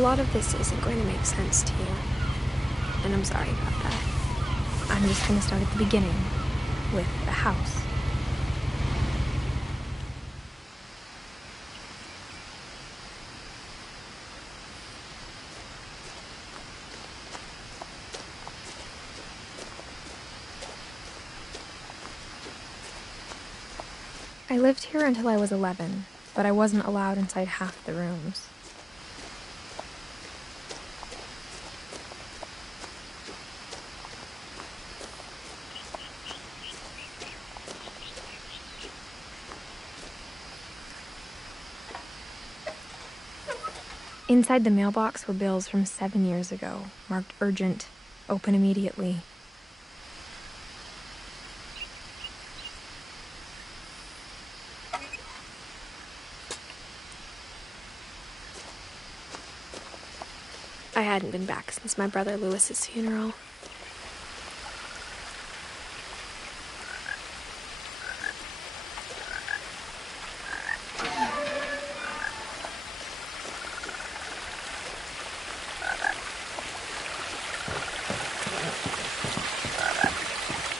lot of this isn't going to make sense to you, and I'm sorry about that. I'm just going to start at the beginning, with the house. I lived here until I was 11, but I wasn't allowed inside half the rooms. Inside the mailbox were bills from 7 years ago, marked urgent, open immediately. I hadn't been back since my brother Lewis's funeral.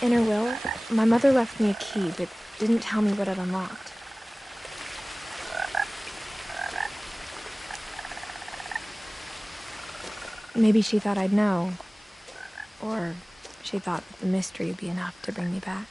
In her will, my mother left me a key, but didn't tell me what it unlocked. Maybe she thought I'd know, or she thought that the mystery would be enough to bring me back.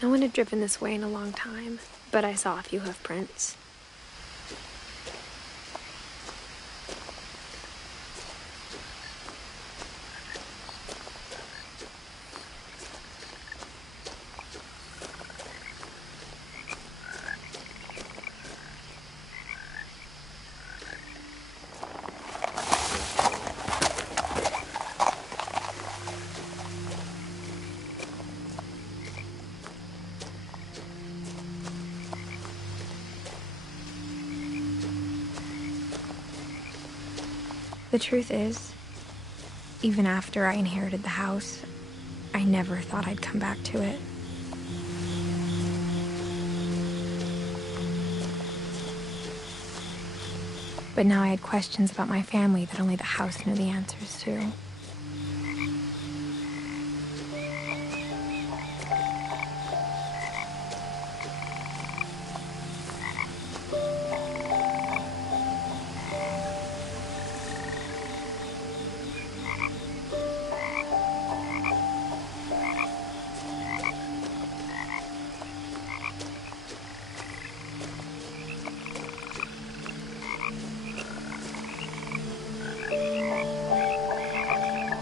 No one had driven this way in a long time, but I saw a few hoof prints. The truth is, even after I inherited the house, I never thought I'd come back to it. But now I had questions about my family that only the house knew the answers to.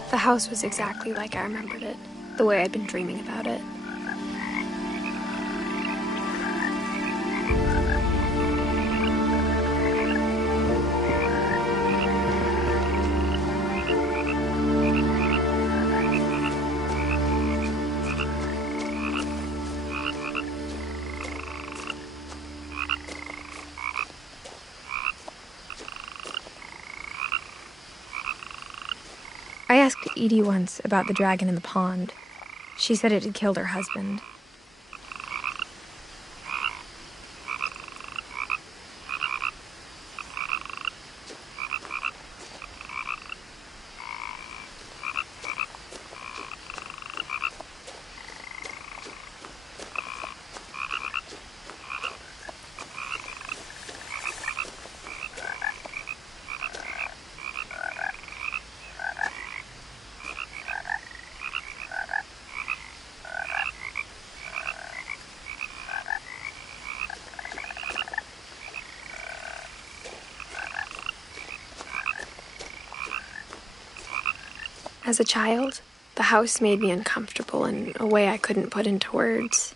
The house was exactly like I remembered it, the way I'd been dreaming about it. I asked Edie once about the dragon in the pond. She said it had killed her husband. As a child, the house made me uncomfortable in a way I couldn't put into words.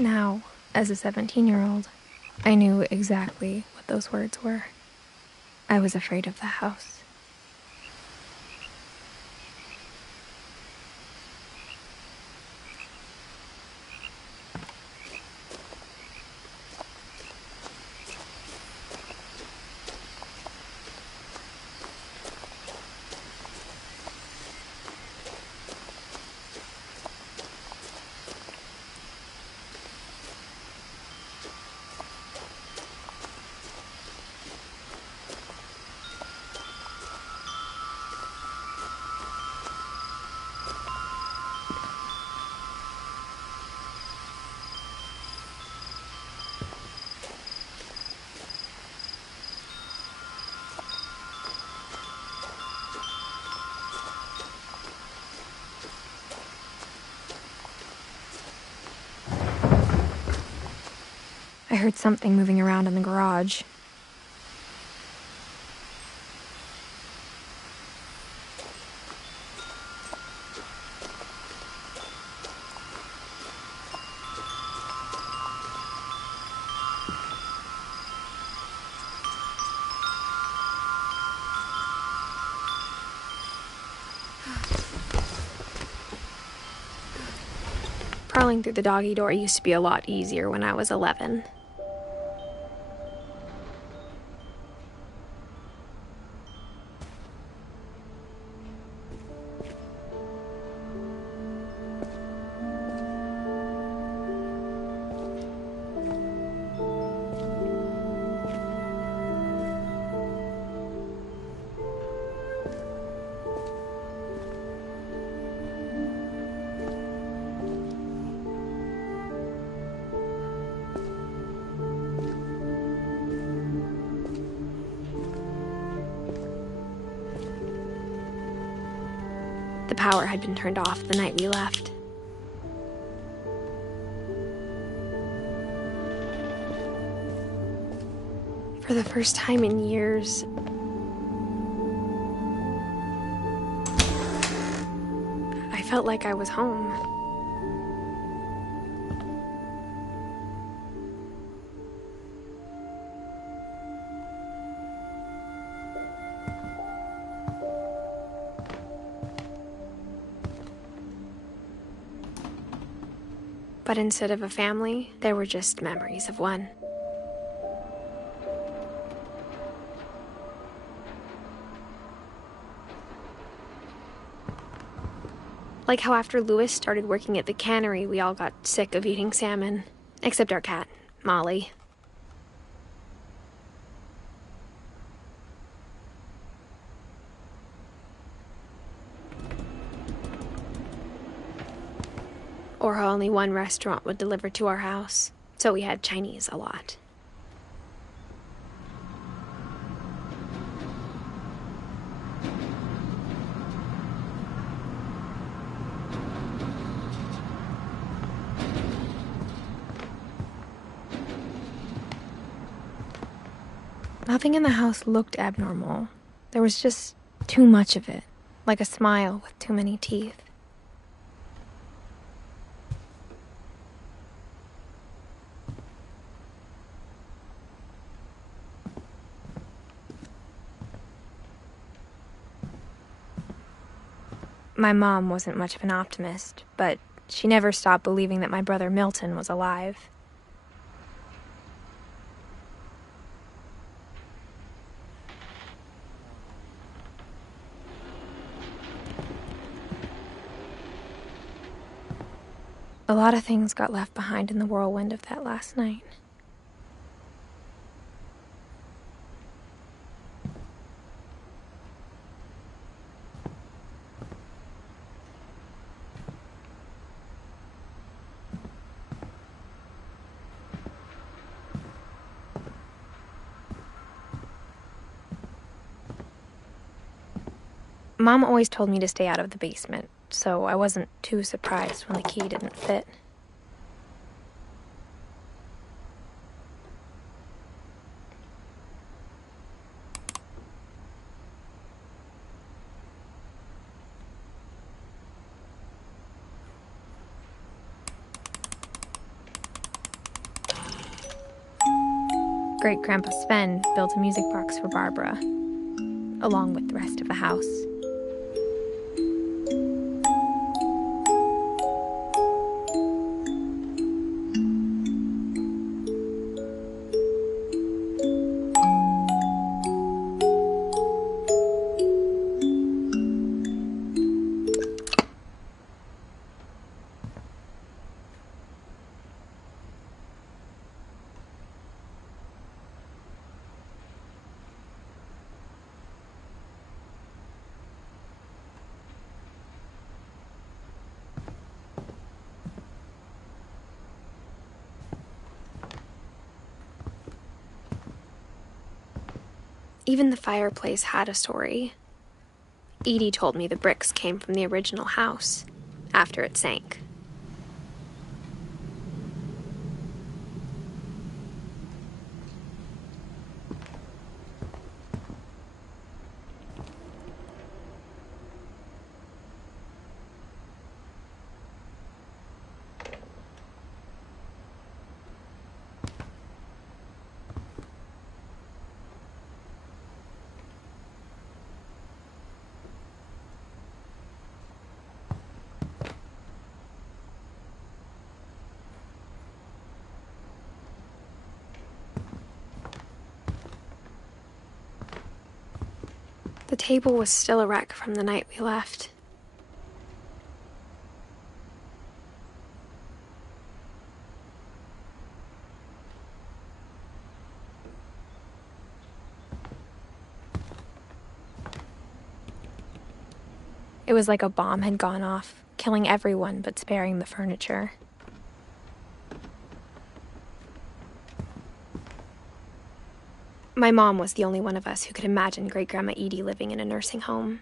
Now, as a 17-year-old, I knew exactly what those words were. I was afraid of the house. I heard something moving around in the garage. Crawling through the doggy door used to be a lot easier when I was 11. The power had been turned off the night we left. For the first time in years, I felt like I was home. But instead of a family, there were just memories of one. Like how after Louis started working at the cannery, we all got sick of eating salmon. Except our cat, Molly. Or how only one restaurant would deliver to our house, so we had Chinese a lot. Nothing in the house looked abnormal. There was just too much of it, like a smile with too many teeth. My mom wasn't much of an optimist, but she never stopped believing that my brother Milton was alive. A lot of things got left behind in the whirlwind of that last night. Mom always told me to stay out of the basement, so I wasn't too surprised when the key didn't fit. Great-Grandpa Sven built a music box for Barbara, along with the rest of the house. Even the fireplace had a story. Edie told me the bricks came from the original house, after it sank. The table was still a wreck from the night we left. It was like a bomb had gone off, killing everyone but sparing the furniture. My mom was the only one of us who could imagine Great-Grandma Edie living in a nursing home.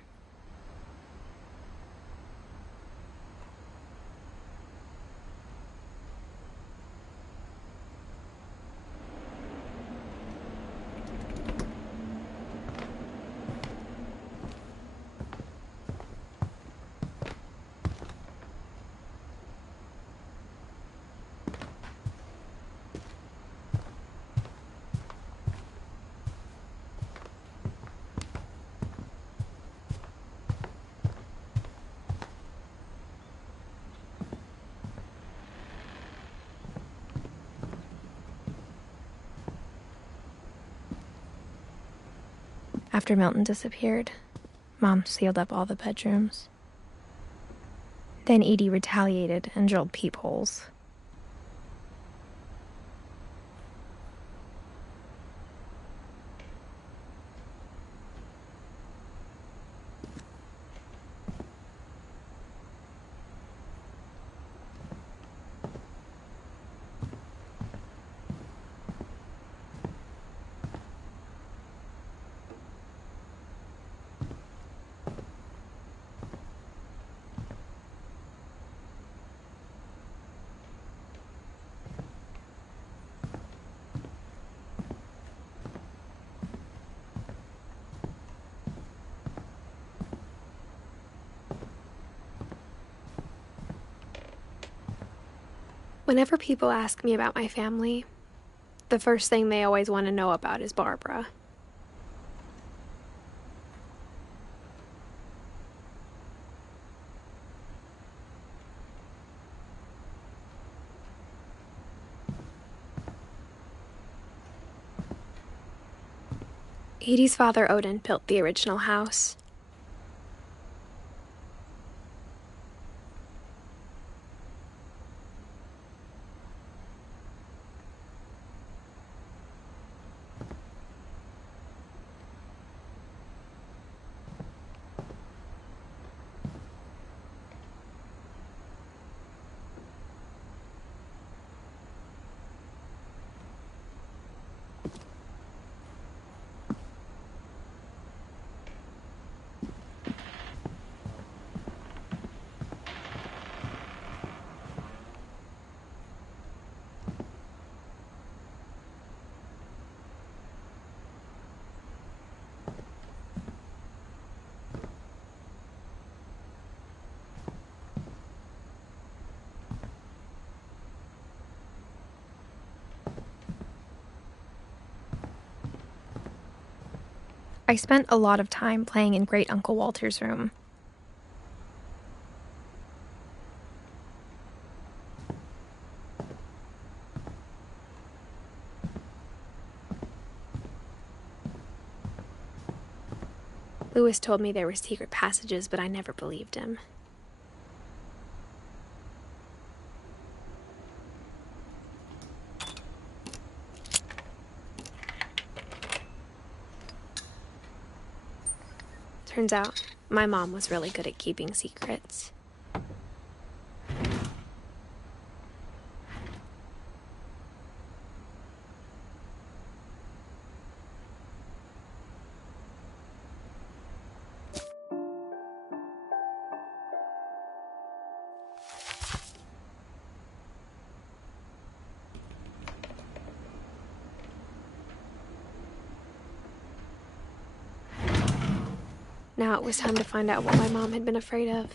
After Milton disappeared, Mom sealed up all the bedrooms. Then Edie retaliated and drilled peepholes. Whenever people ask me about my family, the first thing they always want to know about is Barbara. Edie's father, Odin, built the original house. I spent a lot of time playing in Great Uncle Walter's room. Lewis told me there were secret passages, but I never believed him. Turns out, my mom was really good at keeping secrets. Now it was time to find out what my mom had been afraid of.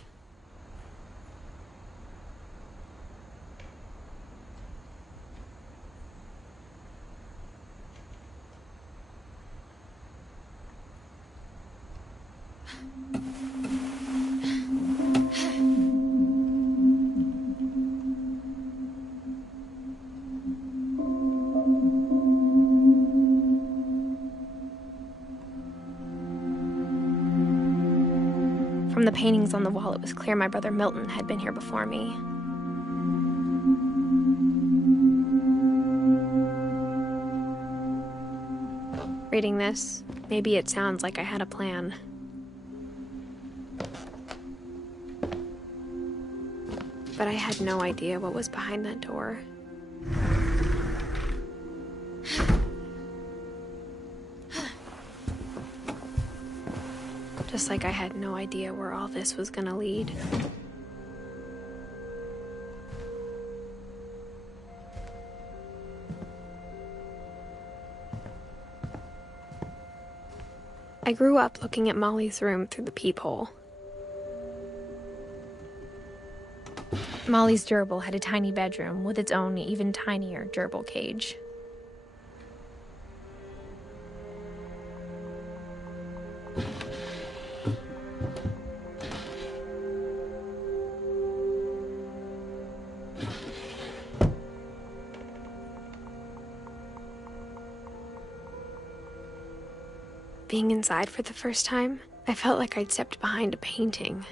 From the paintings on the wall, it was clear my brother Milton had been here before me. Reading this, maybe it sounds like I had a plan. But I had no idea what was behind that door. Just like I had no idea where all this was gonna lead. I grew up looking at Molly's room through the peephole. Molly's gerbil had a tiny bedroom with its own even tinier gerbil cage. Being inside for the first time, I felt like I'd stepped behind a painting.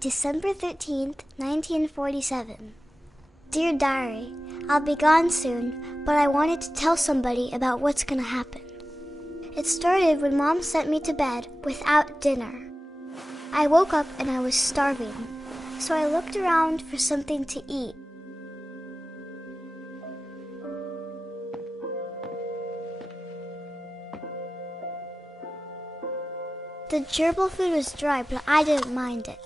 December 13th, 1947. Dear Diary, I'll be gone soon, but I wanted to tell somebody about what's gonna happen. It started when Mom sent me to bed without dinner. I woke up and I was starving, so I looked around for something to eat. The gerbil food was dry, but I didn't mind it.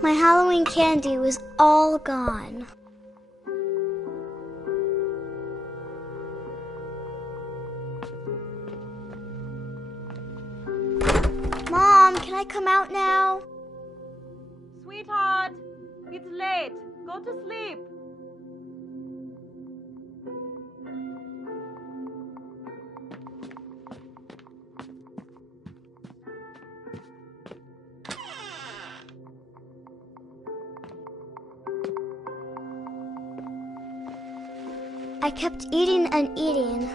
My Halloween candy was all gone. Mom, can I come out now? Sweetheart, it's late. Go to sleep. I kept eating and eating.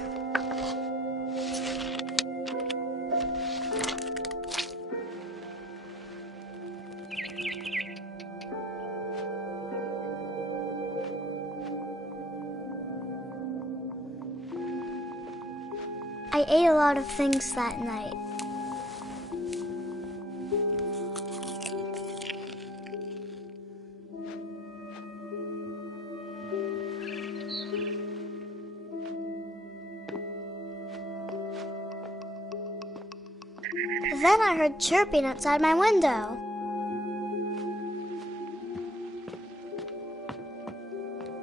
I ate a lot of things that night. Then I heard chirping outside my window.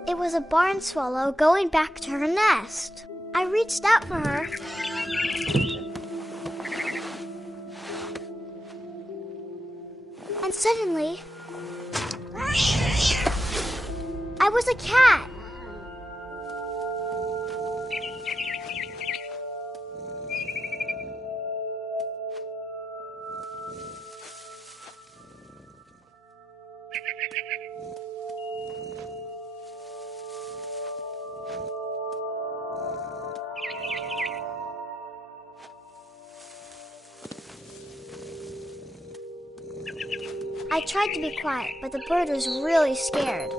It was a barn swallow going back to her nest. I reached out for her. And suddenly, I was a cat. I tried to be quiet, but the bird was really scared.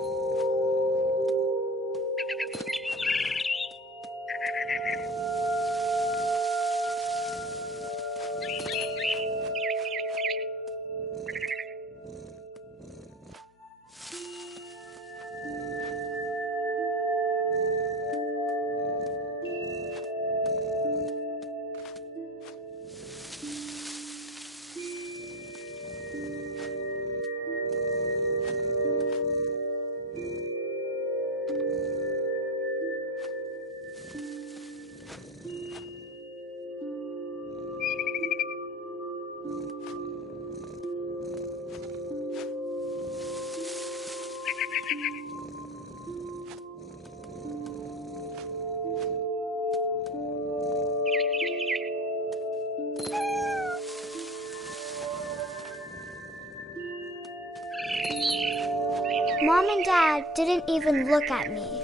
Mom and Dad didn't even look at me.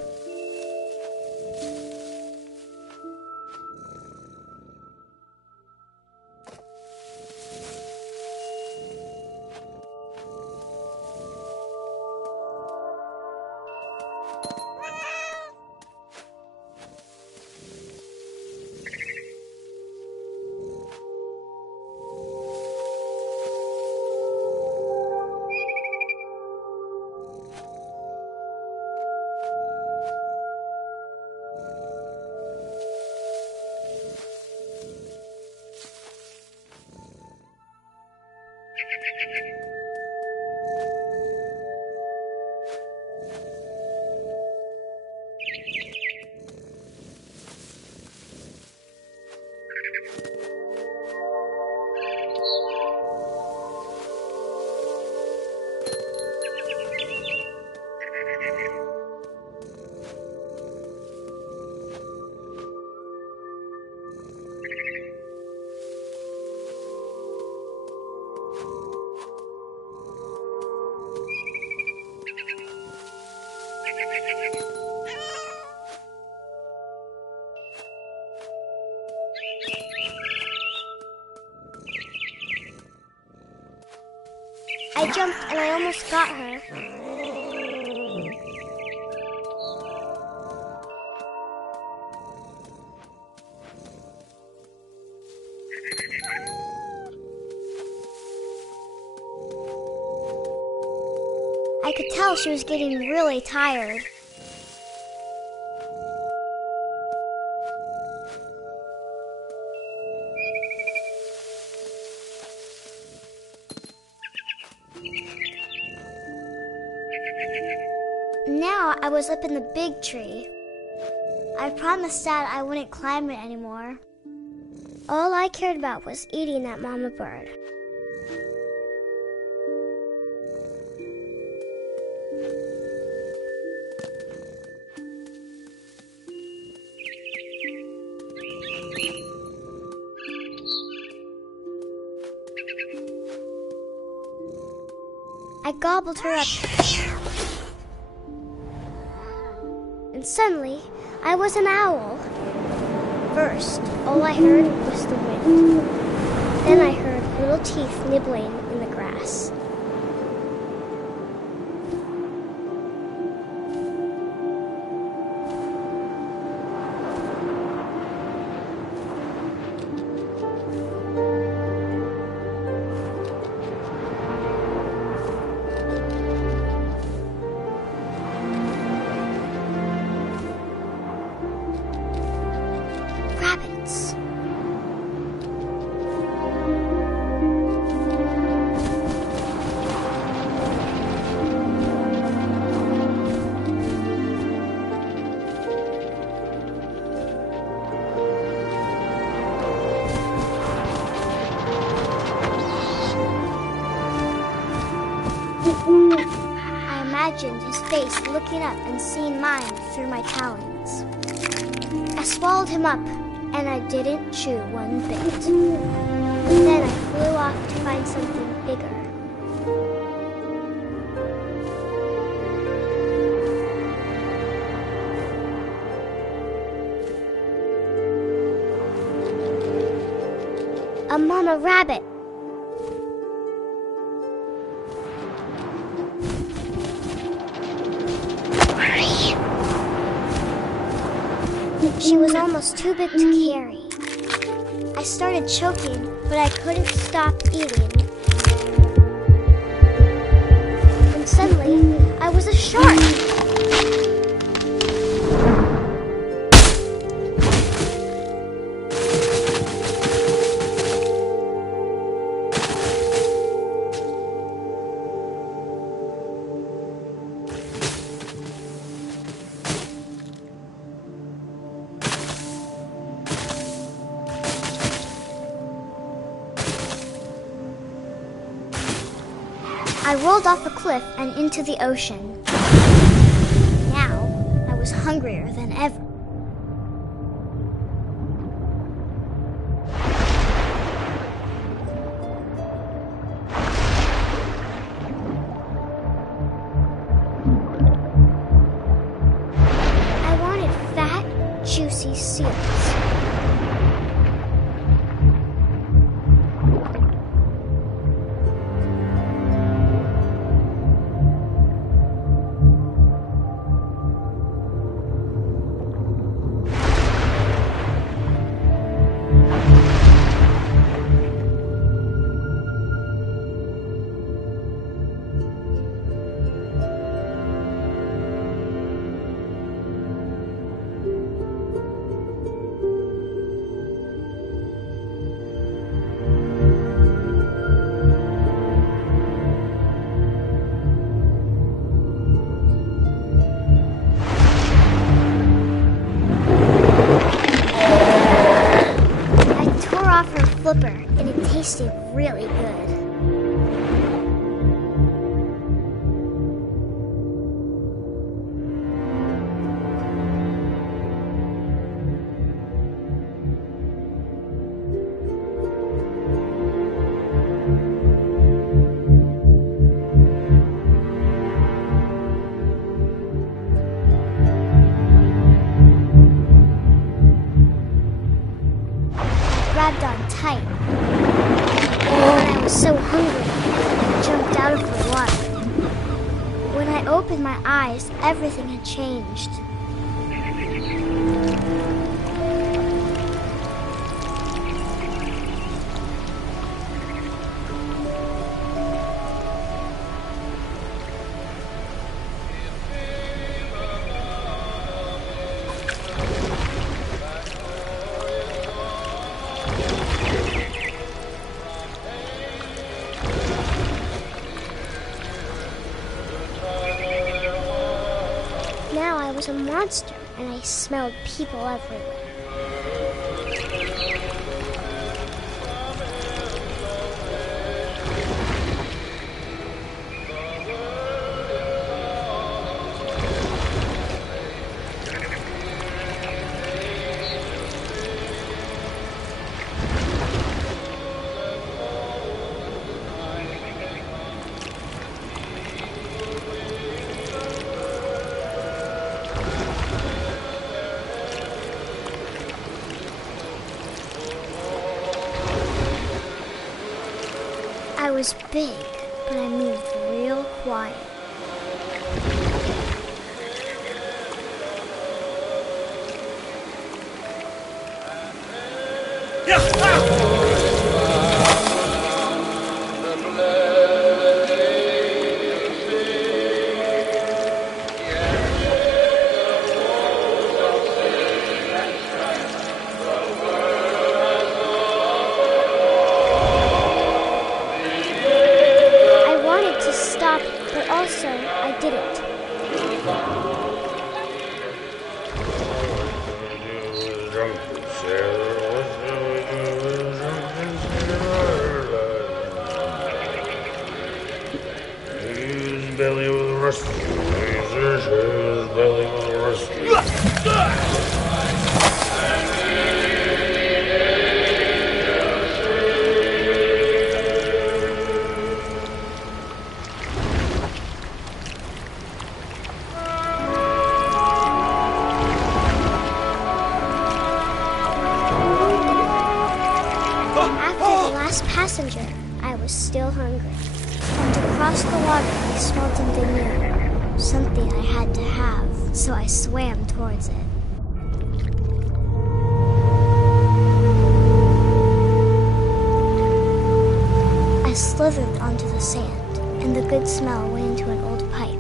I jumped and I almost got her. I could tell she was getting really tired. Now I was up in the big tree. I promised Dad I wouldn't climb it anymore. All I cared about was eating that mama bird. I gobbled her up. And suddenly, I was an owl. First, all I heard was the wind. Then I heard little teeth nibbling in the grass. I imagined his face looking up and seeing mine through my talons. I swallowed him up, and I didn't chew one bit. Then I flew off to find something bigger. A mama rabbit. She was almost too big to carry. I started choking, but I couldn't stop eating. And suddenly, I was a shark. I rolled off a cliff and into the ocean. Now, I was hungrier than ever. I wanted fat, juicy seals. Flipper, and it tasted really good. Grabbed on tight. And I was so hungry, I jumped out of the water. When I opened my eyes, everything had changed. Now I was a monster, and I smelled people everywhere. I was big, but I moved real quiet. But also, I didn't. belly with a rusty. Razors his belly with a rusty. Passenger, I was still hungry. And to cross the water, I smelled something new. Something I had to have, so I swam towards it. I slithered onto the sand, and the good smell went into an old pipe.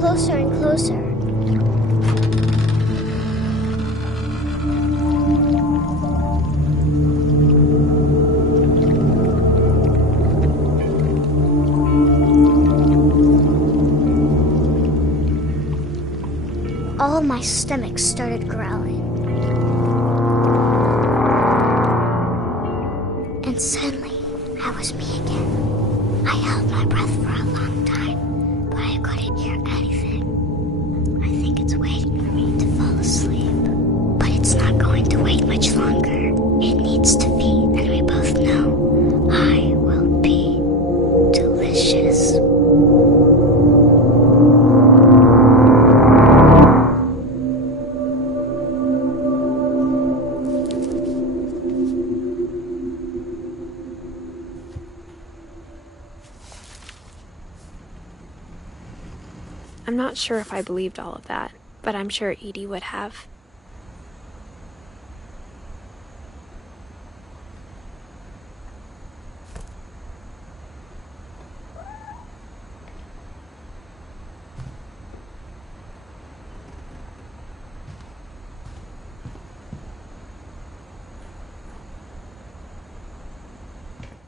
Closer and closer. All of my stomach started growling. And suddenly, I was me again. I held my breath for a long time, but I couldn't hear anything. I think it's waiting for me to fall asleep. But it's not going to wait much longer. It needs to be, and we both know I will be delicious. I'm not sure if I believed all of that, but I'm sure Edie would have.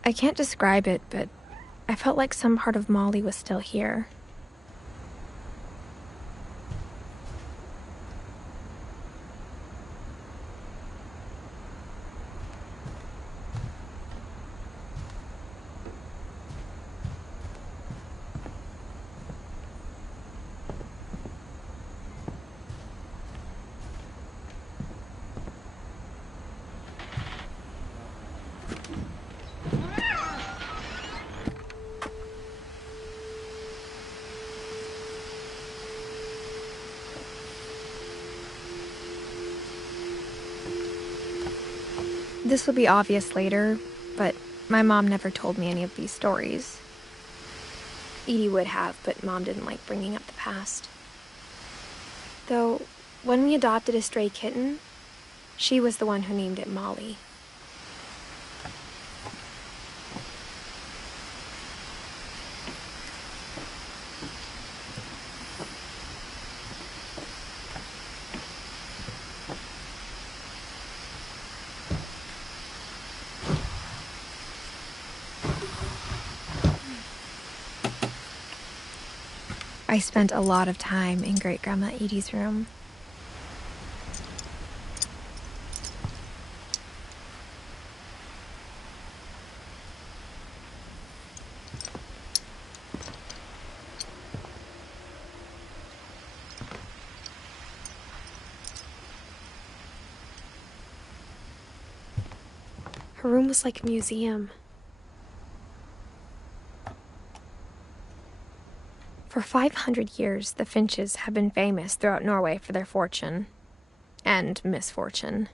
I can't describe it, but I felt like some part of Molly was still here. This will be obvious later, but my mom never told me any of these stories. Edie would have, but Mom didn't like bringing up the past. Though, when we adopted a stray kitten, she was the one who named it Molly. I spent a lot of time in Great-Grandma Edie's room. Her room was like a museum. For 500 years, the Finches have been famous throughout Norway for their fortune and misfortune.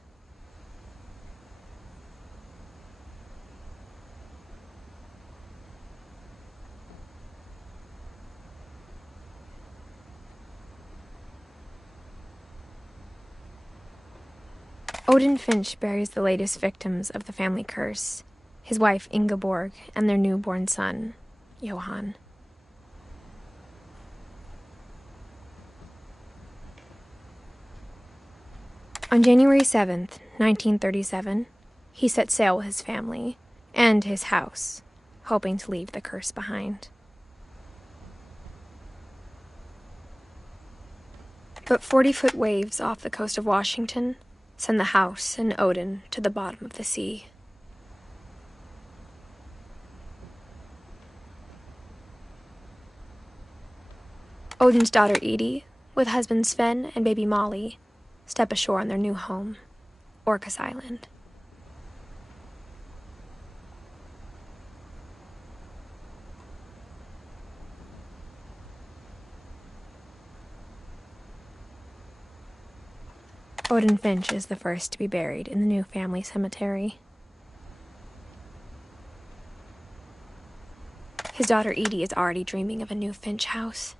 Odin Finch buries the latest victims of the family curse, his wife Ingeborg and their newborn son, Johan. On January 7th, 1937, he set sail with his family and his house, hoping to leave the curse behind. But 40-foot waves off the coast of Washington send the house and Odin to the bottom of the sea. Odin's daughter Edie, with husband Sven and baby Molly, step ashore on their new home, Orcas Island. Odin Finch is the first to be buried in the new family cemetery. His daughter Edie is already dreaming of a new Finch house.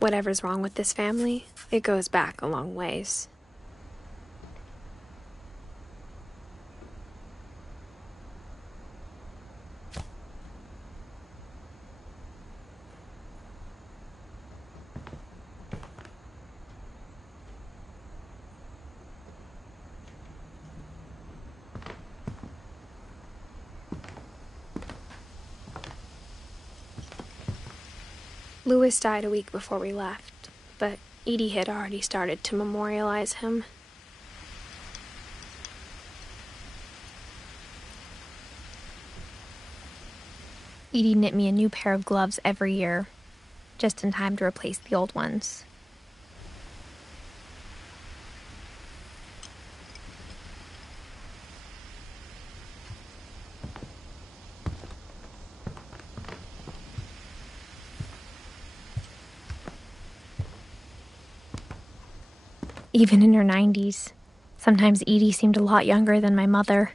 Whatever's wrong with this family, it goes back a long ways. Louis died a week before we left, but Edie had already started to memorialize him. Edie knit me a new pair of gloves every year, just in time to replace the old ones. Even in her 90s, sometimes Edie seemed a lot younger than my mother.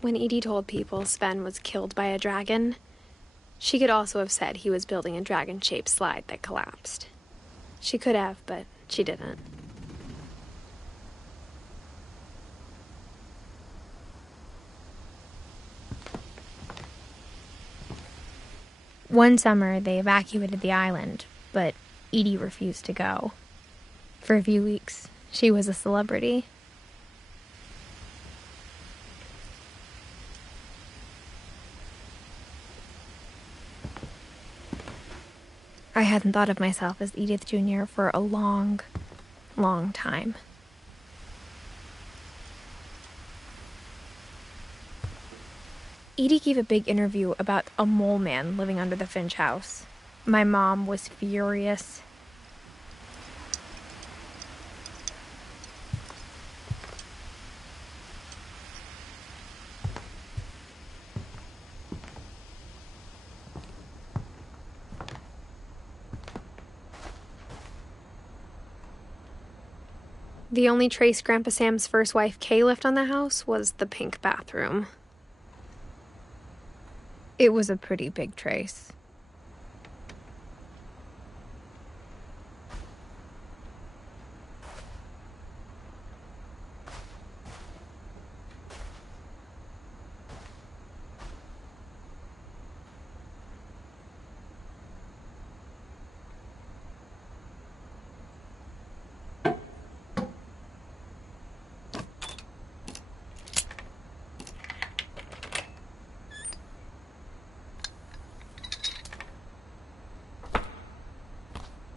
When Edie told people Sven was killed by a dragon, she could also have said he was building a dragon-shaped slide that collapsed. She could have, but she didn't. One summer, they evacuated the island, but Edie refused to go. For a few weeks, she was a celebrity. I hadn't thought of myself as Edith Jr. for a long, long time. Edie gave a big interview about a mole man living under the Finch house. My mom was furious. The only trace Grandpa Sam's first wife Kay left on the house was the pink bathroom. It was a pretty big trace.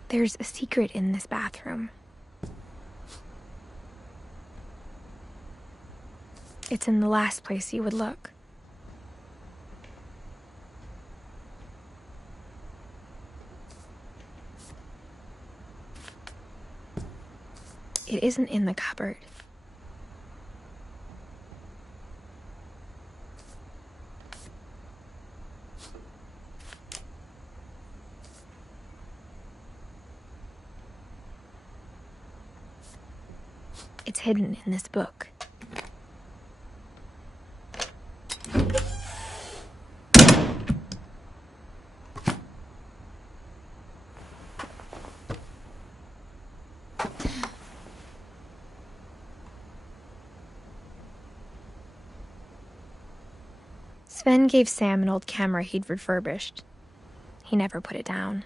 There's a secret in this bathroom. It's in the last place you would look. It isn't in the cupboard. It's hidden in this book. Sven gave Sam an old camera he'd refurbished. He never put it down.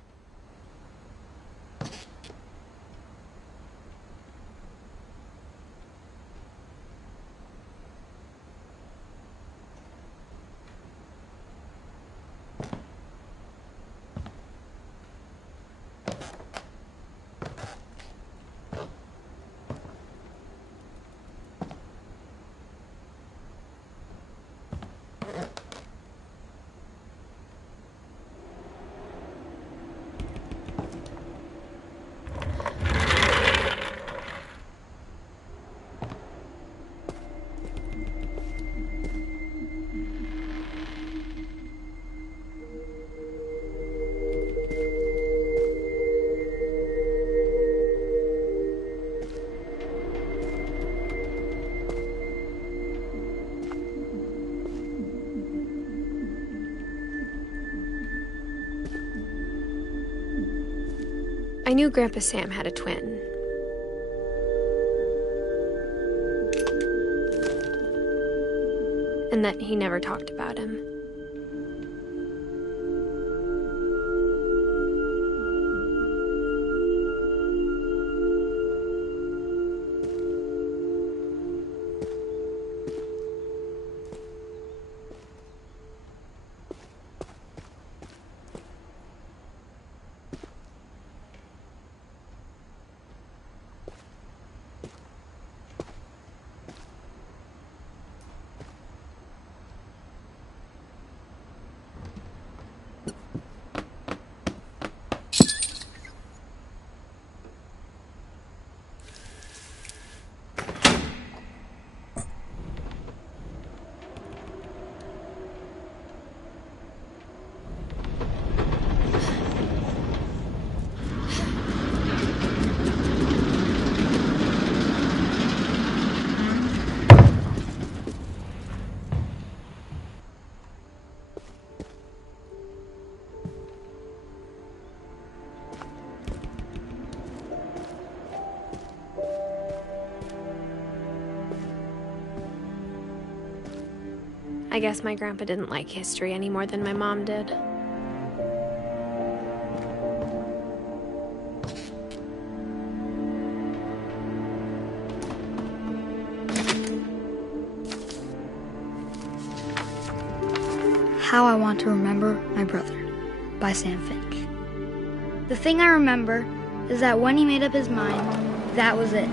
I knew Grandpa Sam had a twin. And that he never talked about him. I guess my grandpa didn't like history any more than my mom did. How I Want to Remember My Brother by Sam Finch. The thing I remember is that when he made up his mind, that was it.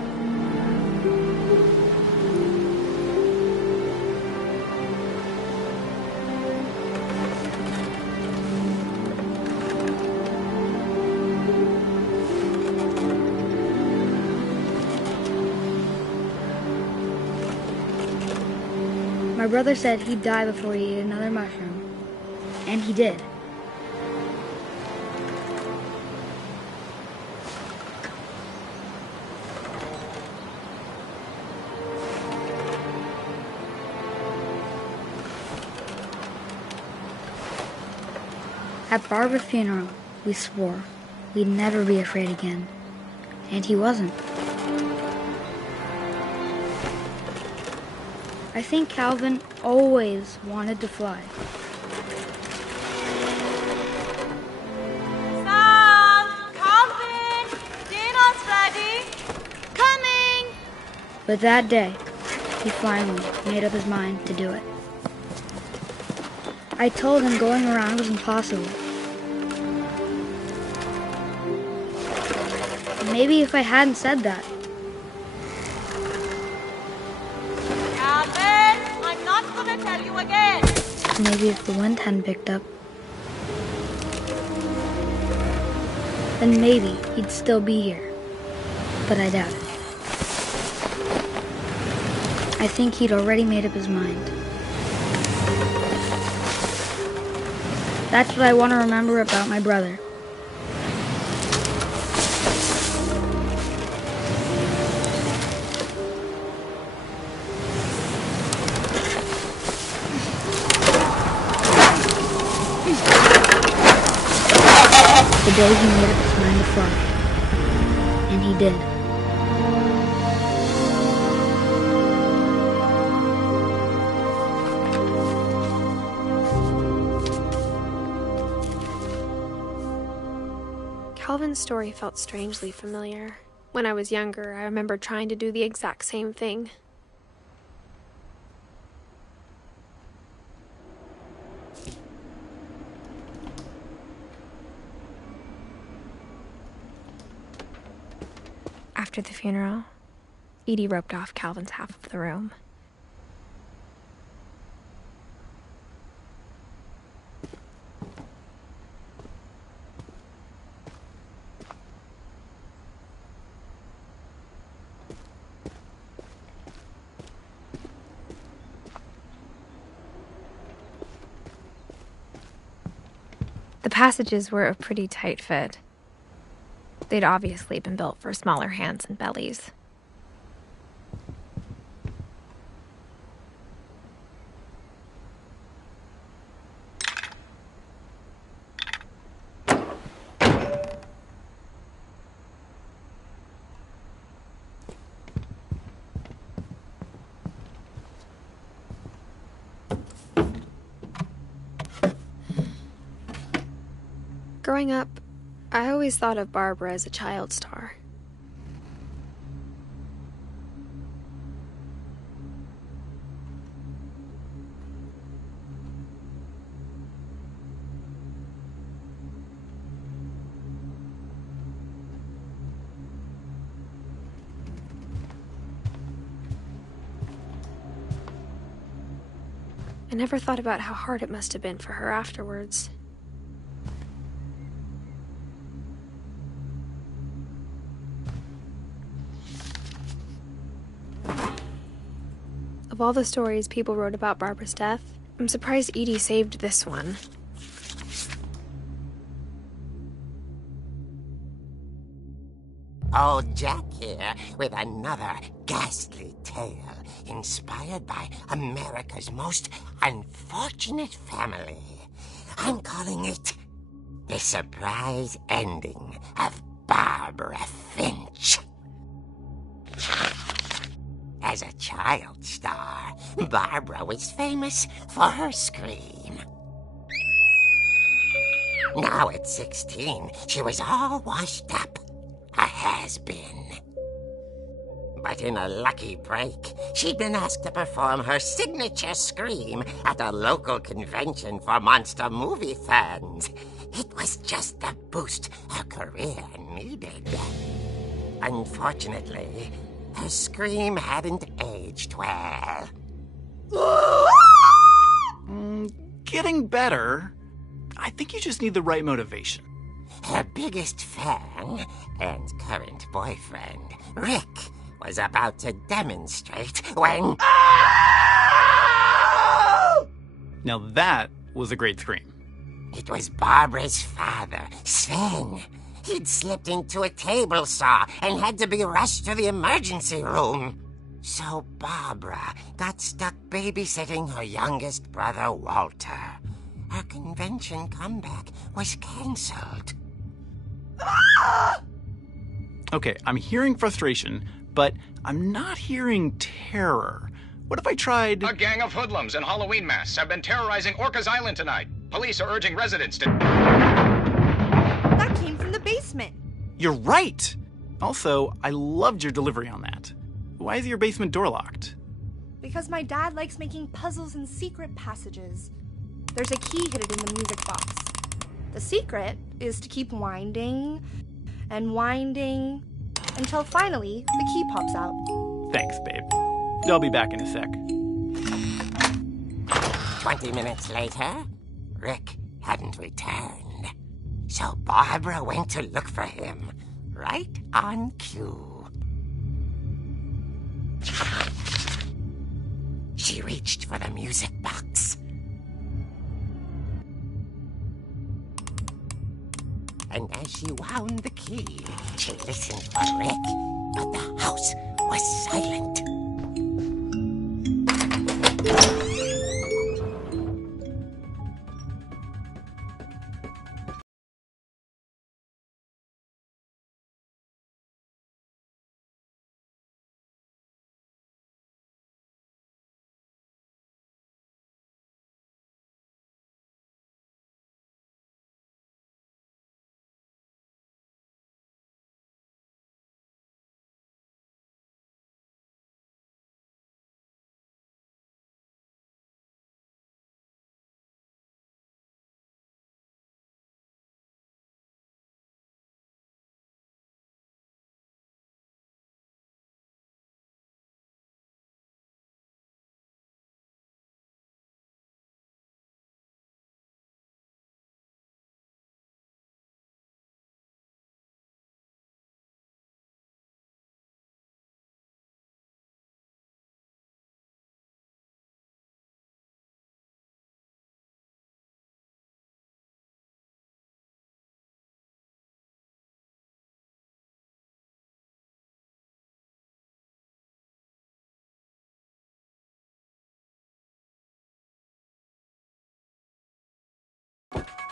My brother said he'd die before he ate another mushroom, and he did. At Barbara's funeral, we swore we'd never be afraid again, and he wasn't. I think Calvin always wanted to fly. Sam! Calvin! Dinner's ready! Coming! But that day, he finally made up his mind to do it. I told him going around was impossible. Maybe if I hadn't said that, Tell you again. Maybe if the wind hadn't picked up, then maybe he'd still be here. But I doubt it. I think he'd already made up his mind. That's what I want to remember about my brother. The day he made up his mind to fly. And he did. Calvin's story felt strangely familiar. When I was younger, I remember trying to do the exact same thing. After the funeral, Edie roped off Calvin's half of the room. The passages were a pretty tight fit. They'd obviously been built for smaller hands and bellies. Growing up, I always thought of Barbara as a child star. I never thought about how hard it must have been for her afterwards. Of all the stories people wrote about Barbara's death, I'm surprised Edie saved this one. Old Jack here with another ghastly tale inspired by America's most unfortunate family. I'm calling it The Surprise Ending of Barbara Finch. As a child star, Barbara was famous for her scream. Now at 16, she was all washed up, a has-been. But in a lucky break, she'd been asked to perform her signature scream at a local convention for monster movie fans. It was just the boost her career needed. Unfortunately, her scream hadn't aged well. Getting better. I think you just need the right motivation. Her biggest fan and current boyfriend, Rick, was about to demonstrate when... Now that was a great scream. It was Barbara's father, Sven. He'd slipped into a table saw and had to be rushed to the emergency room. So Barbara got stuck babysitting her youngest brother, Walter. Her convention comeback was cancelled. Okay, I'm hearing frustration, but I'm not hearing terror. What if I tried... A gang of hoodlums in Halloween masks have been terrorizing Orcas Island tonight. Police are urging residents to... That came from the basement. You're right! Also, I loved your delivery on that. Why is your basement door locked? Because my dad likes making puzzles and secret passages. There's a key hidden in the music box. The secret is to keep winding and winding until finally the key pops out. Thanks, babe. I'll be back in a sec. 20 minutes later, Rick hadn't returned. So Barbara went to look for him, right on cue. She reached for the music box. And as she wound the key, she listened for Rick, but the house was silent.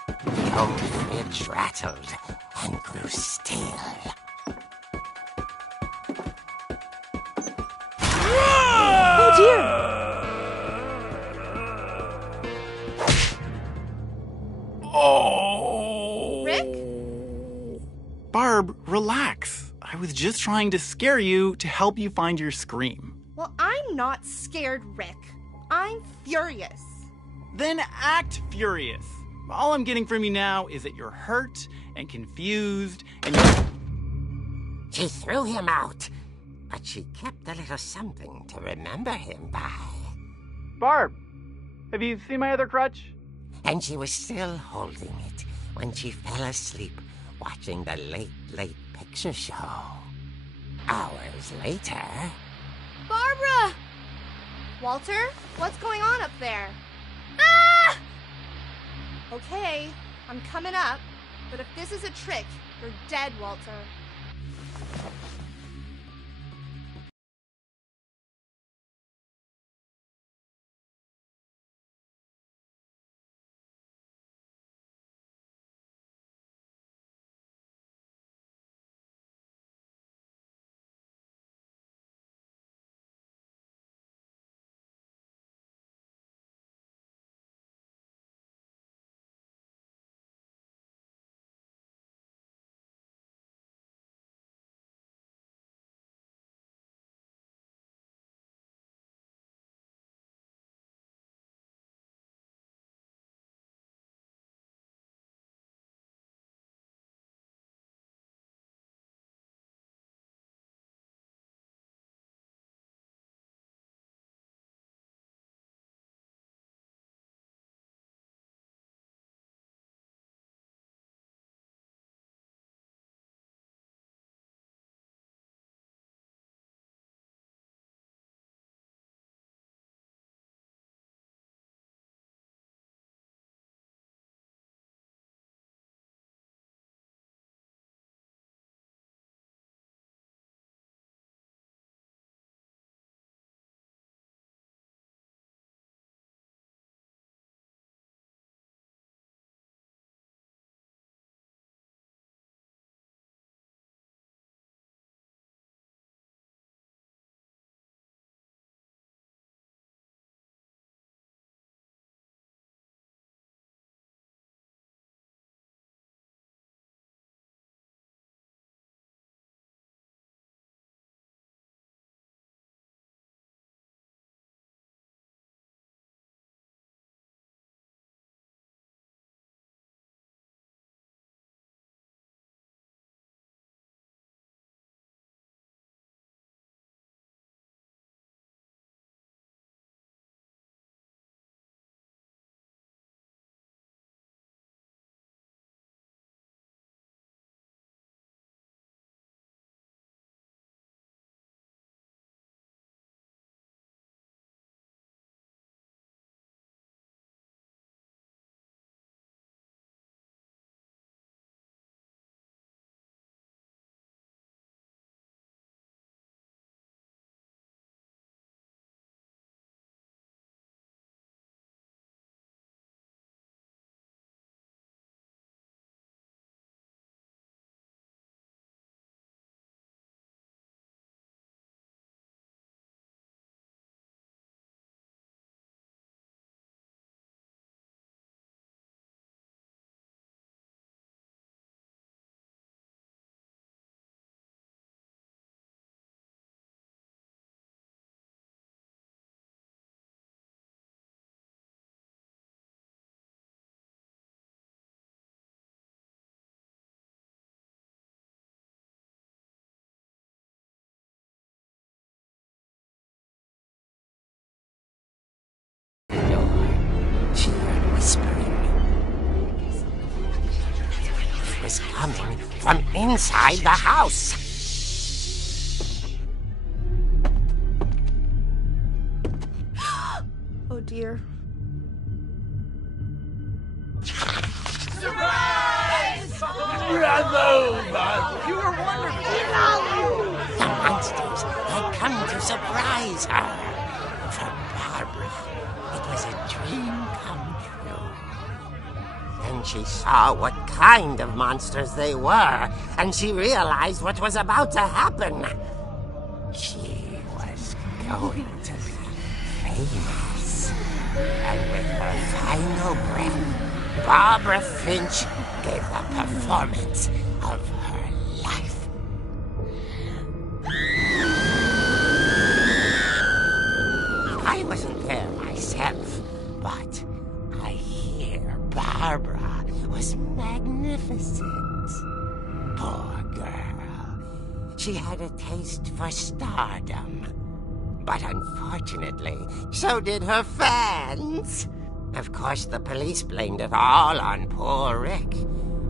The old fridge rattled and grew still. Oh dear! Oh! Rick? Barb, relax. I was just trying to scare you to help you find your scream. Well, I'm not scared, Rick. I'm furious. Then act furious. All I'm getting from you now is that you're hurt and confused and you're... She threw him out, but she kept a little something to remember him by. Barb, have you seen my other crutch? And she was still holding it when she fell asleep watching the late picture show. Hours later... Barbara! Walter, what's going on up there? Ah! Okay, I'm coming up, but if this is a trick, you're dead, Walter. Was coming from inside the house. Oh dear. Surprise! Bravo, Bob! You were wonderful! The monsters had come to surprise her. For Barbara, it was a dream come true. Then she saw what kind of monsters they were, and she realized what was about to happen. She was going to be famous. And with her final breath, Barbara Finch gave the performance of her life. I wasn't there myself, but I hear Barbara was magnificent. Poor girl. She had a taste for stardom. But unfortunately, so did her fans. Of course, the police blamed it all on poor Rick,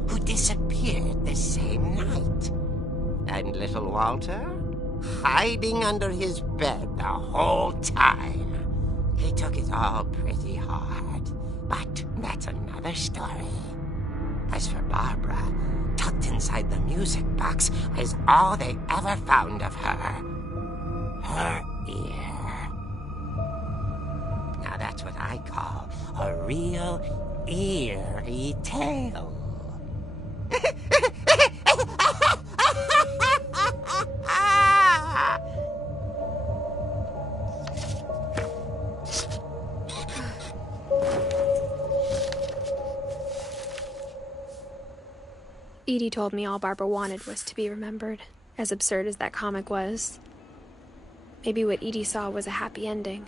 who disappeared the same night. And little Walter? Hiding under his bed the whole time. He took it all pretty hard, but that's another story. As for Barbara, tucked inside the music box is all they ever found of her. Her ear. Now that's what I call a real eerie tale. Edie told me all Barbara wanted was to be remembered, as absurd as that comic was. Maybe what Edie saw was a happy ending.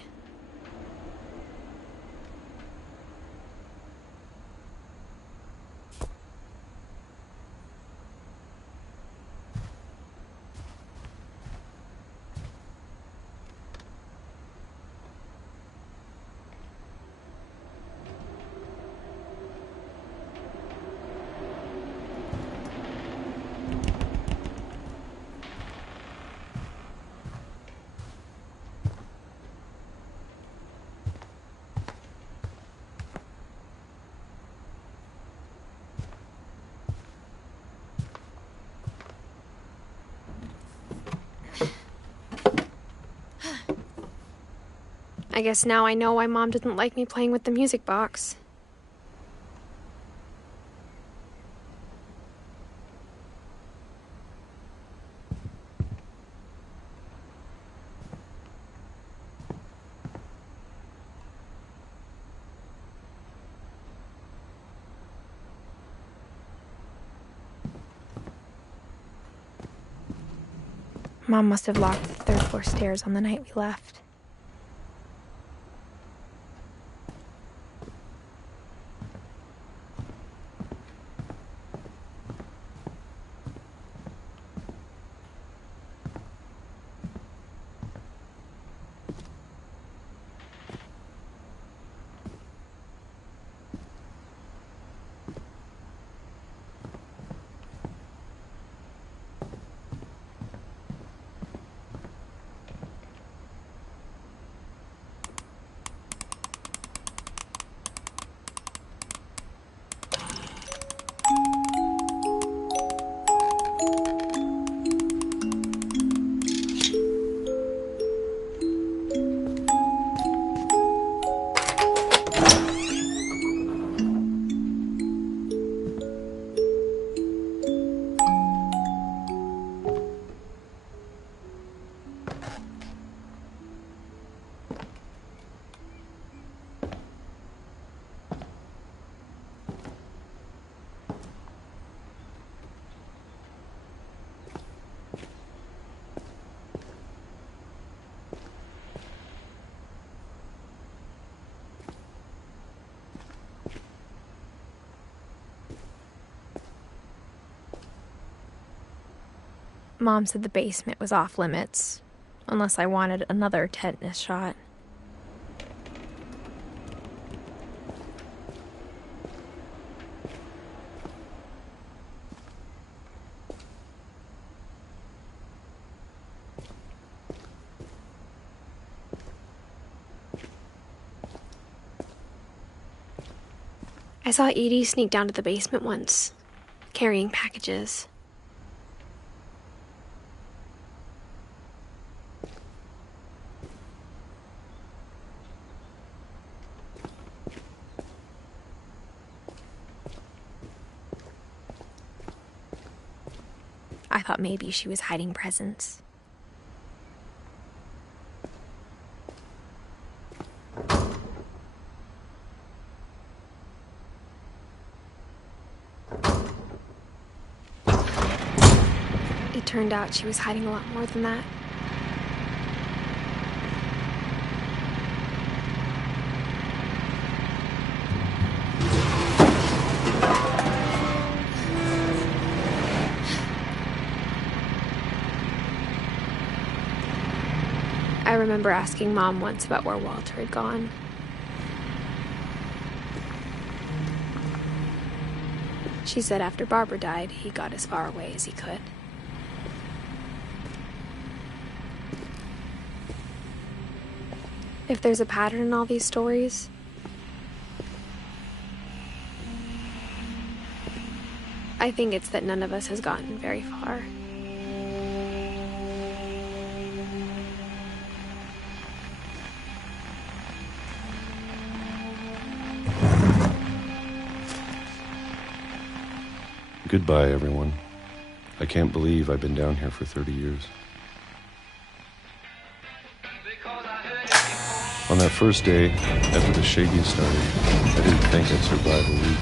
I guess now I know why Mom didn't like me playing with the music box. Mom must have locked the third floor stairs on the night we left. Mom said the basement was off limits, unless I wanted another tetanus shot. I saw Edie sneak down to the basement once, carrying packages. thought maybe she was hiding presents. It turned out she was hiding a lot more than that. I remember asking Mom once about where Walter had gone. She said after Barbara died, he got as far away as he could. If there's a pattern in all these stories, I think it's that none of us has gotten very far. Goodbye, everyone. I can't believe I've been down here for 30 years. On that first day, after the shaking started, I didn't think I'd survive a week.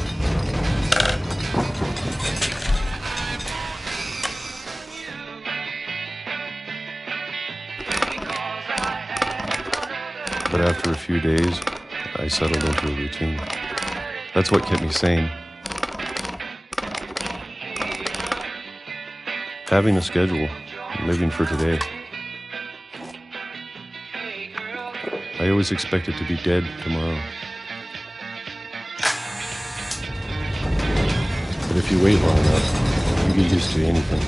But after a few days, I settled into a routine. That's what kept me sane. Having a schedule, living for today. I always expected to be dead tomorrow. But if you wait long enough, you get used to anything.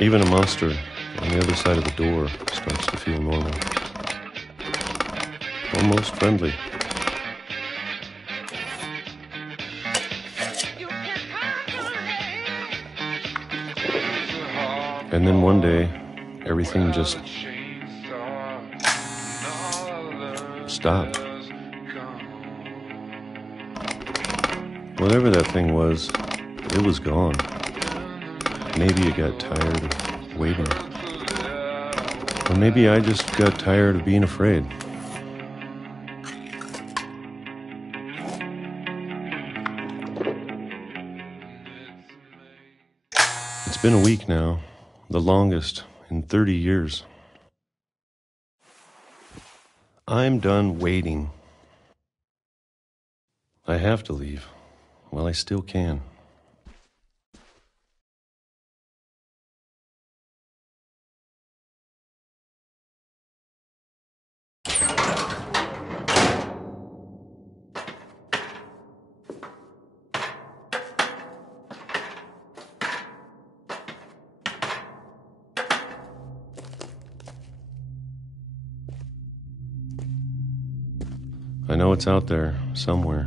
Even a monster on the other side of the door starts to feel normal. Almost friendly. And then one day, everything just stopped. Whatever that thing was, it was gone. Maybe it got tired of waiting. Or maybe I just got tired of being afraid. It's been a week now. The longest in 30 years. I'm done waiting. I have to leave while I still can. I know it's out there, somewhere.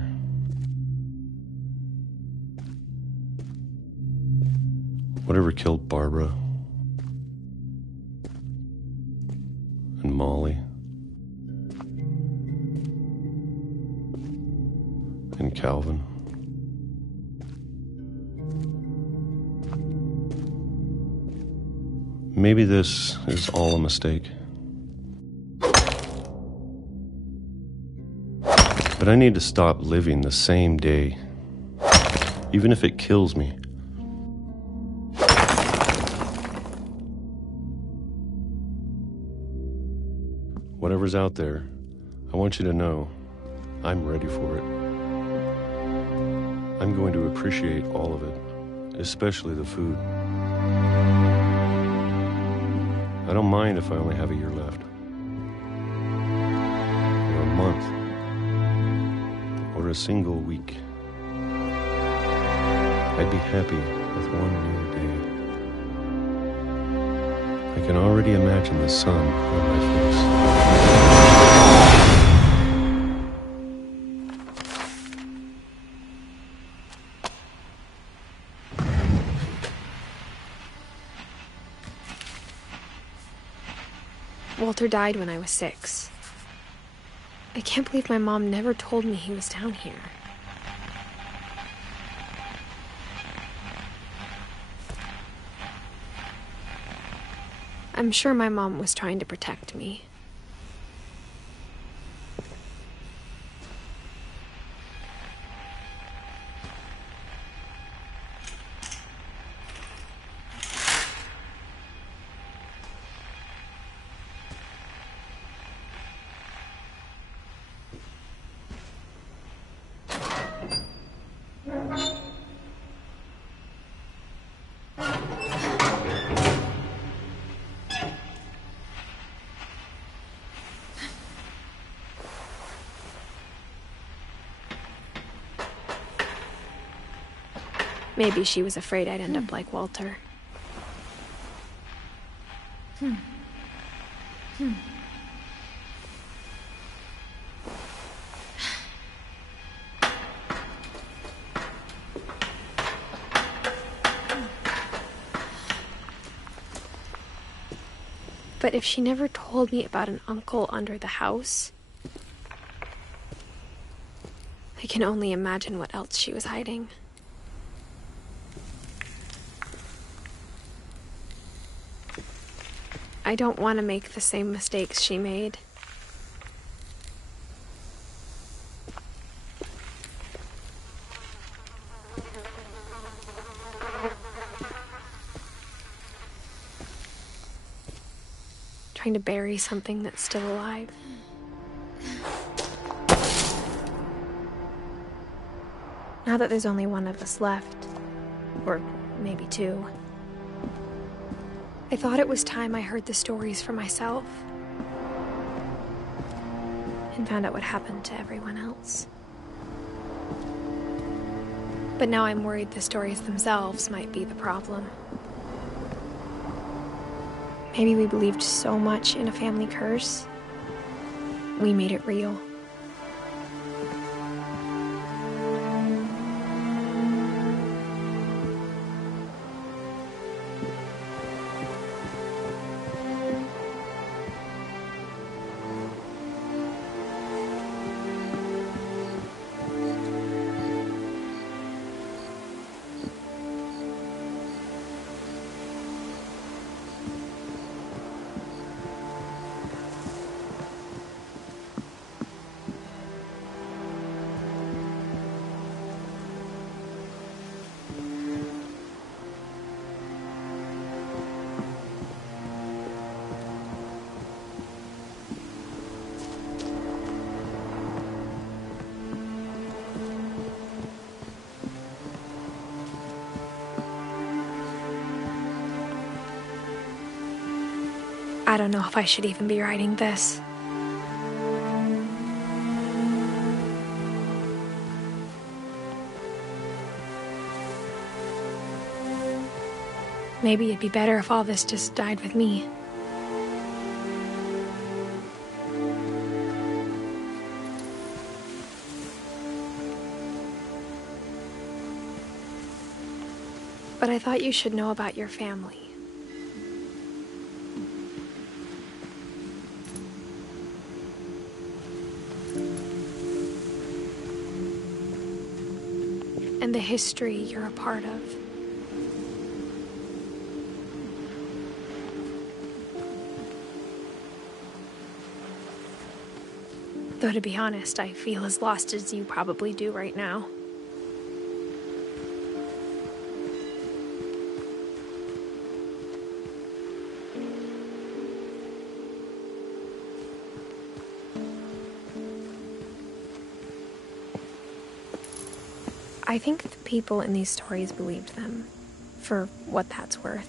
Whatever killed Barbara and Molly and Calvin. Maybe this is all a mistake. But I need to stop living the same day, even if it kills me. Whatever's out there, I want you to know I'm ready for it. I'm going to appreciate all of it, especially the food. I don't mind if I only have a year left, or a month, or a single week. I'd be happy with one new day. I can already imagine the sun on my face. Walter died when I was 6. I can't believe my mom never told me he was down here. I'm sure my mom was trying to protect me. Maybe she was afraid I'd end up like Walter. But if she never told me about an uncle under the house, I can only imagine what else she was hiding. I don't want to make the same mistakes she made. Trying to bury something that's still alive. Now that there's only one of us left, or maybe two, I thought it was time I heard the stories for myself and found out what happened to everyone else. But now I'm worried the stories themselves might be the problem. Maybe we believed so much in a family curse, we made it real. I don't know if I should even be writing this. Maybe it'd be better if all this just died with me. But I thought you should know about your family. And the history you're a part of. Though to be honest, I feel as lost as you probably do right now. I think the people in these stories believed them, for what that's worth.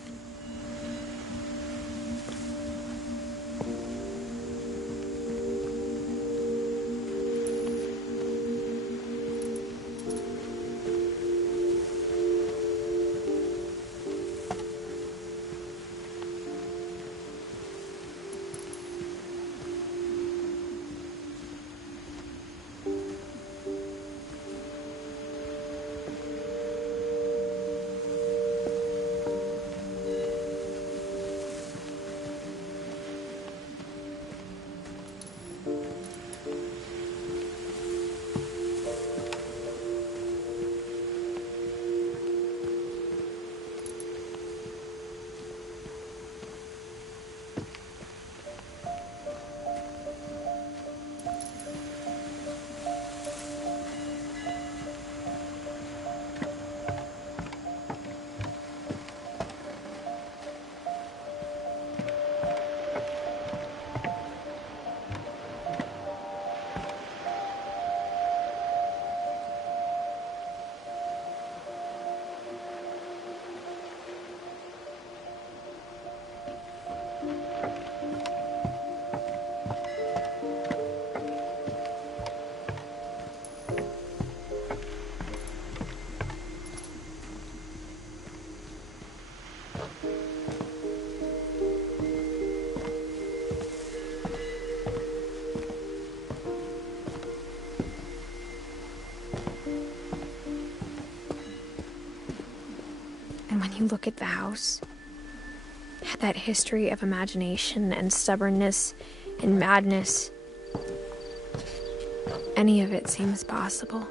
you look at the house, that history of imagination and stubbornness and madness, any of it seems possible.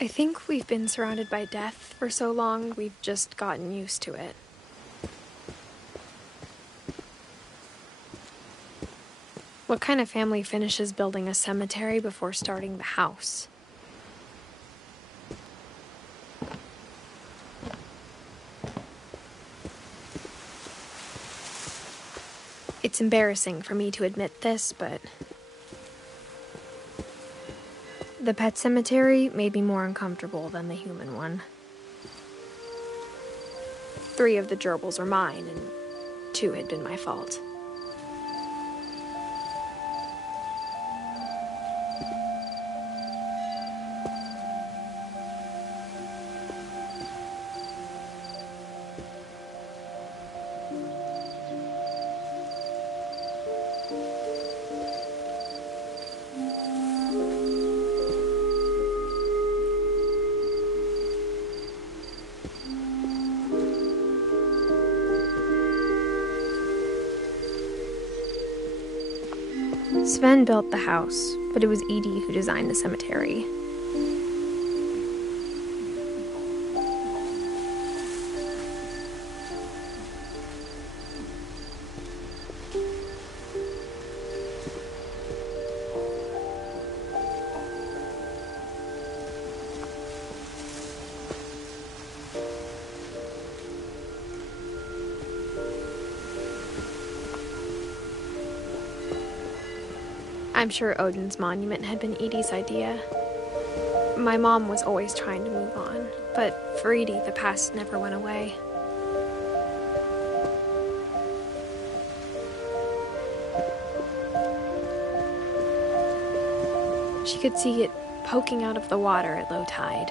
I think we've been surrounded by death for so long, we've just gotten used to it. What kind of family finishes building a cemetery before starting the house? It's embarrassing for me to admit this, but the pet cemetery made me more uncomfortable than the human one. 3 of the gerbils are mine, and 2 had been my fault. Sven built the house, but it was Edie who designed the cemetery. I'm sure Odin's monument had been Edie's idea. My mom was always trying to move on, but for Edie, the past never went away. She could see it poking out of the water at low tide.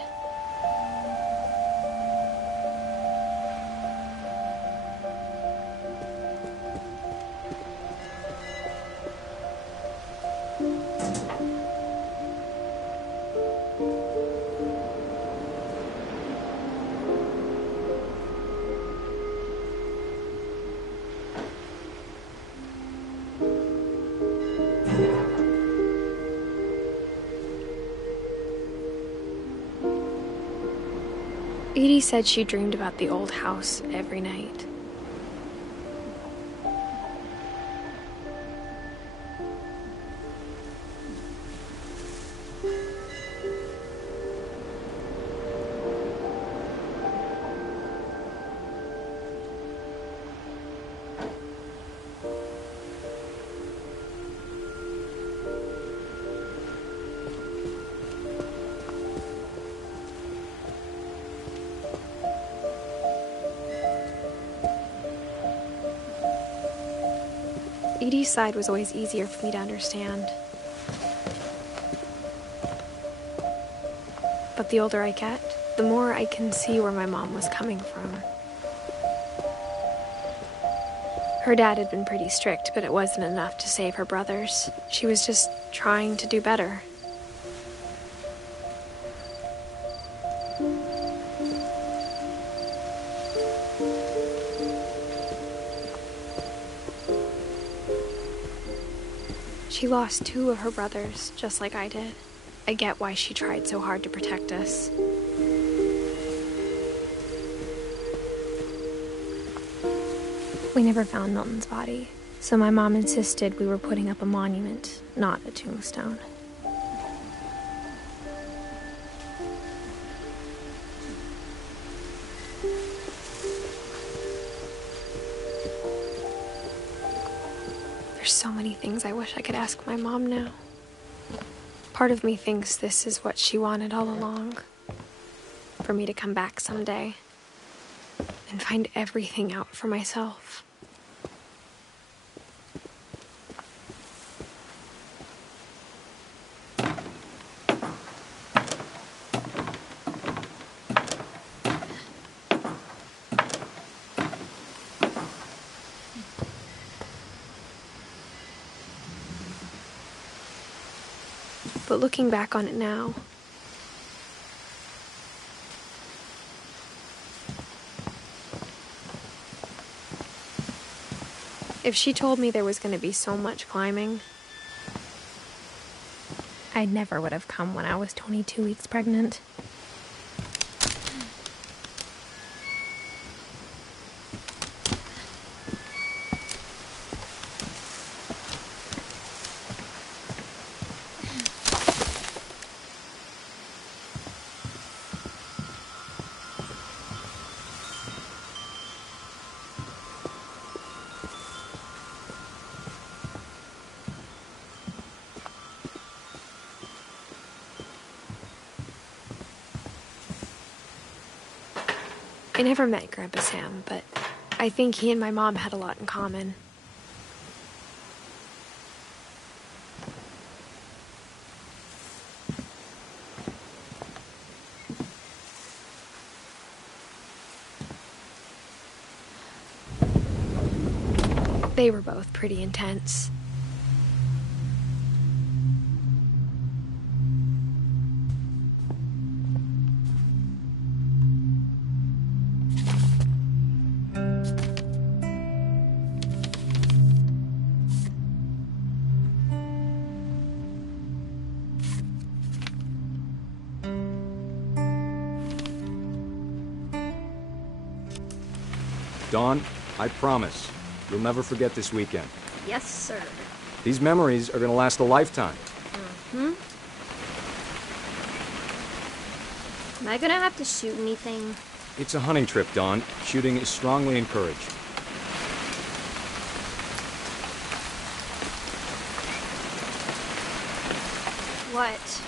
Edie said she dreamed about the old house every night. Edie's side was always easier for me to understand. But the older I get, the more I can see where my mom was coming from. Her dad had been pretty strict, but it wasn't enough to save her brothers. She was just trying to do better. She lost 2 of her brothers, just like I did. I get why she tried so hard to protect us. We never found Milton's body, so my mom insisted we were putting up a monument, not a tombstone. There's so many things I wish I could ask my mom now. Part of me thinks this is what she wanted all along. For me to come back someday and find everything out for myself. But looking back on it now, if she told me there was going to be so much climbing, I never would have come when I was 22 weeks pregnant. I never met Grandpa Sam, but I think he and my mom had a lot in common. They were both pretty intense. Dawn, I promise, you'll never forget this weekend. Yes, sir. These memories are gonna last a lifetime. Am I gonna have to shoot anything? It's a hunting trip, Dawn. Shooting is strongly encouraged. What?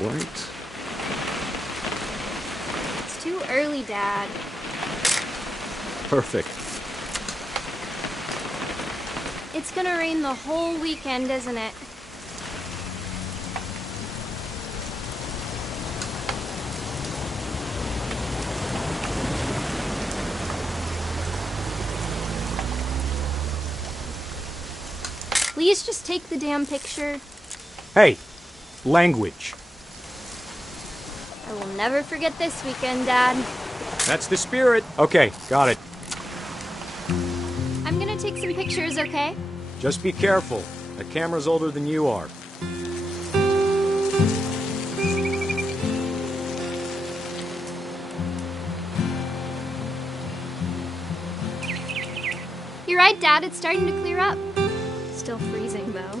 Right. It's too early, Dad. Perfect. It's gonna rain the whole weekend, isn't it? Please just take the damn picture. Hey, language. I will never forget this weekend, Dad. That's the spirit. Okay, got it. I'm gonna take some pictures, okay? Just be careful. The camera's older than you are. You're right, Dad. It's starting to clear up. Still freezing, though.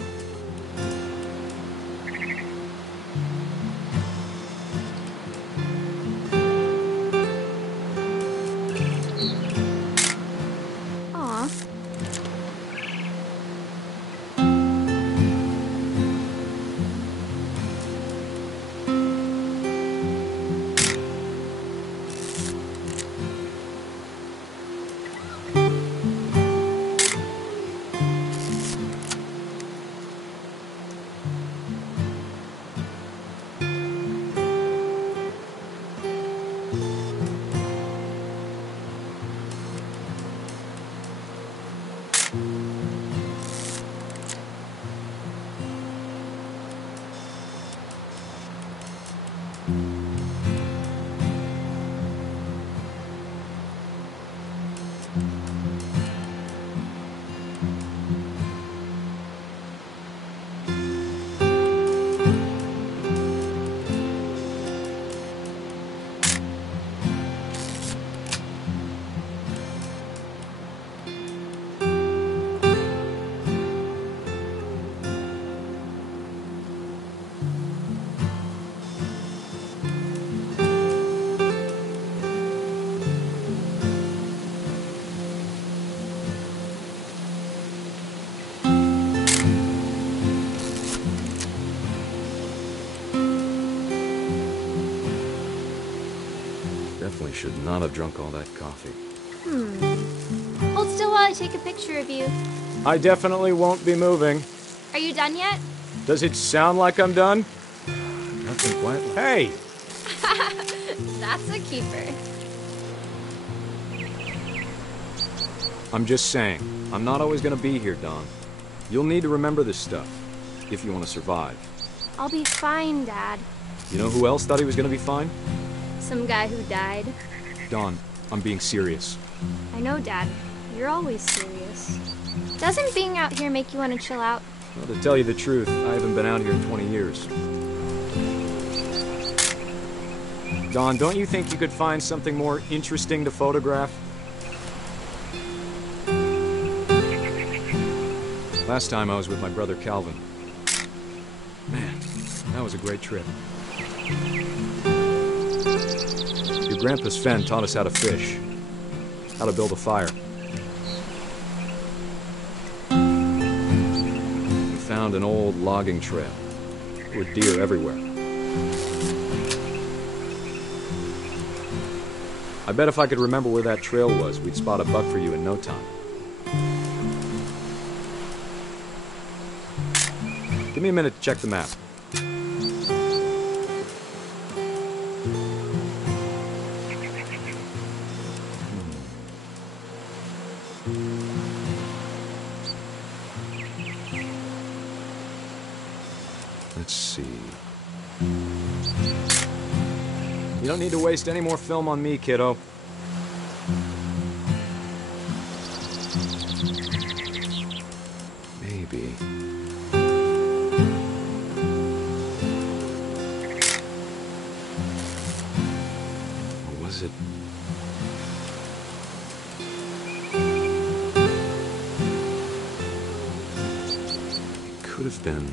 Definitely should not have drunk all that coffee. Hold still while I take a picture of you. I definitely won't be moving. Are you done yet? Does it sound like I'm done? Nothing quite. Hey! That's a keeper. I'm just saying, I'm not always gonna be here, Dawn. You'll need to remember this stuff, if you want to survive. I'll be fine, Dad. You know who else thought he was gonna be fine? Some guy who died. Dawn, I'm being serious. I know, Dad. You're always serious. Doesn't being out here make you want to chill out? Well, to tell you the truth, I haven't been out here in 20 years. Dawn, don't you think you could find something more interesting to photograph? Last time I was with my brother Calvin. Man, that was a great trip. Your grandpa Sven taught us how to fish, how to build a fire. We found an old logging trail. There were deer everywhere. I bet if I could remember where that trail was, we'd spot a buck for you in no time. Give me a minute to check the map. Let's see. You don't need to waste any more film on me, kiddo. Maybe. Or was it? It could have been.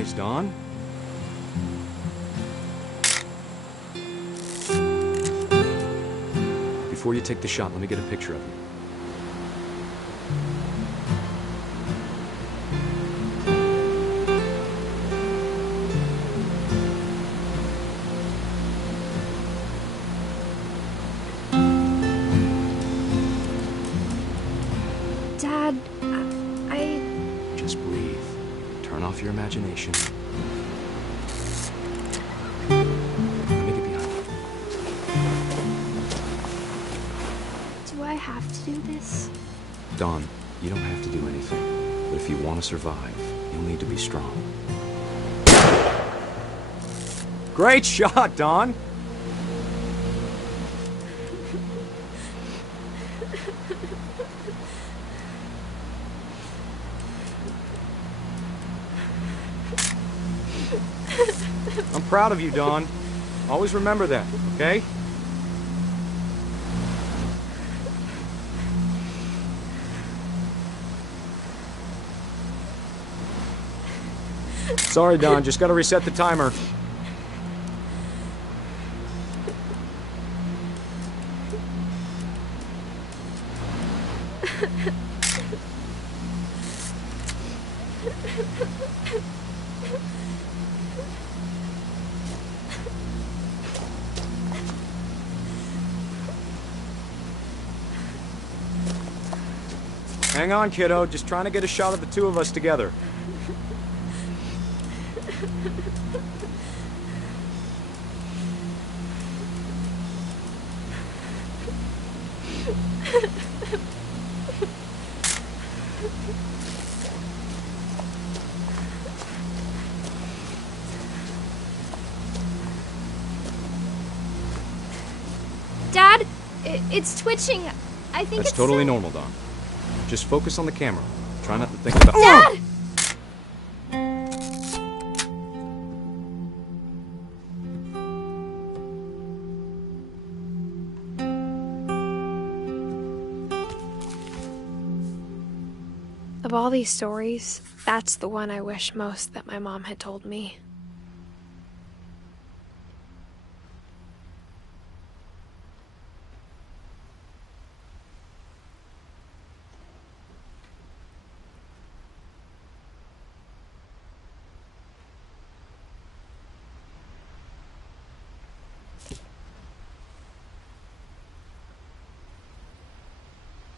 eyes, Don. Before you take the shot, let me get a picture of you. Dad, I... Just breathe. Turn off your imagination. Let me get behind you. Do I have to do this? Dawn, you don't have to do anything. But if you want to survive, you'll need to be strong. Great shot, Dawn! I'm proud of you, Dawn. Always remember that, okay? Sorry, Dawn. Just gotta reset the timer. Hang on, kiddo. Just trying to get a shot of the two of us together. Dad, it's twitching. I think That's it's totally normal, Dawn. Just focus on the camera. Try not to think about... Dad! Of all these stories, that's the one I wish most that my mom had told me.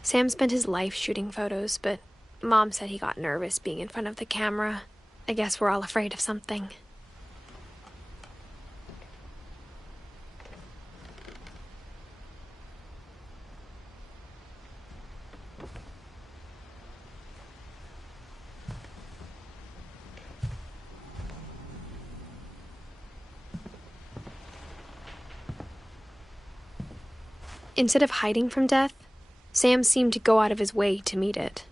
Sam spent his life shooting photos, but Mom said he got nervous being in front of the camera. I guess we're all afraid of something. Instead of hiding from death, Sam seemed to go out of his way to meet it.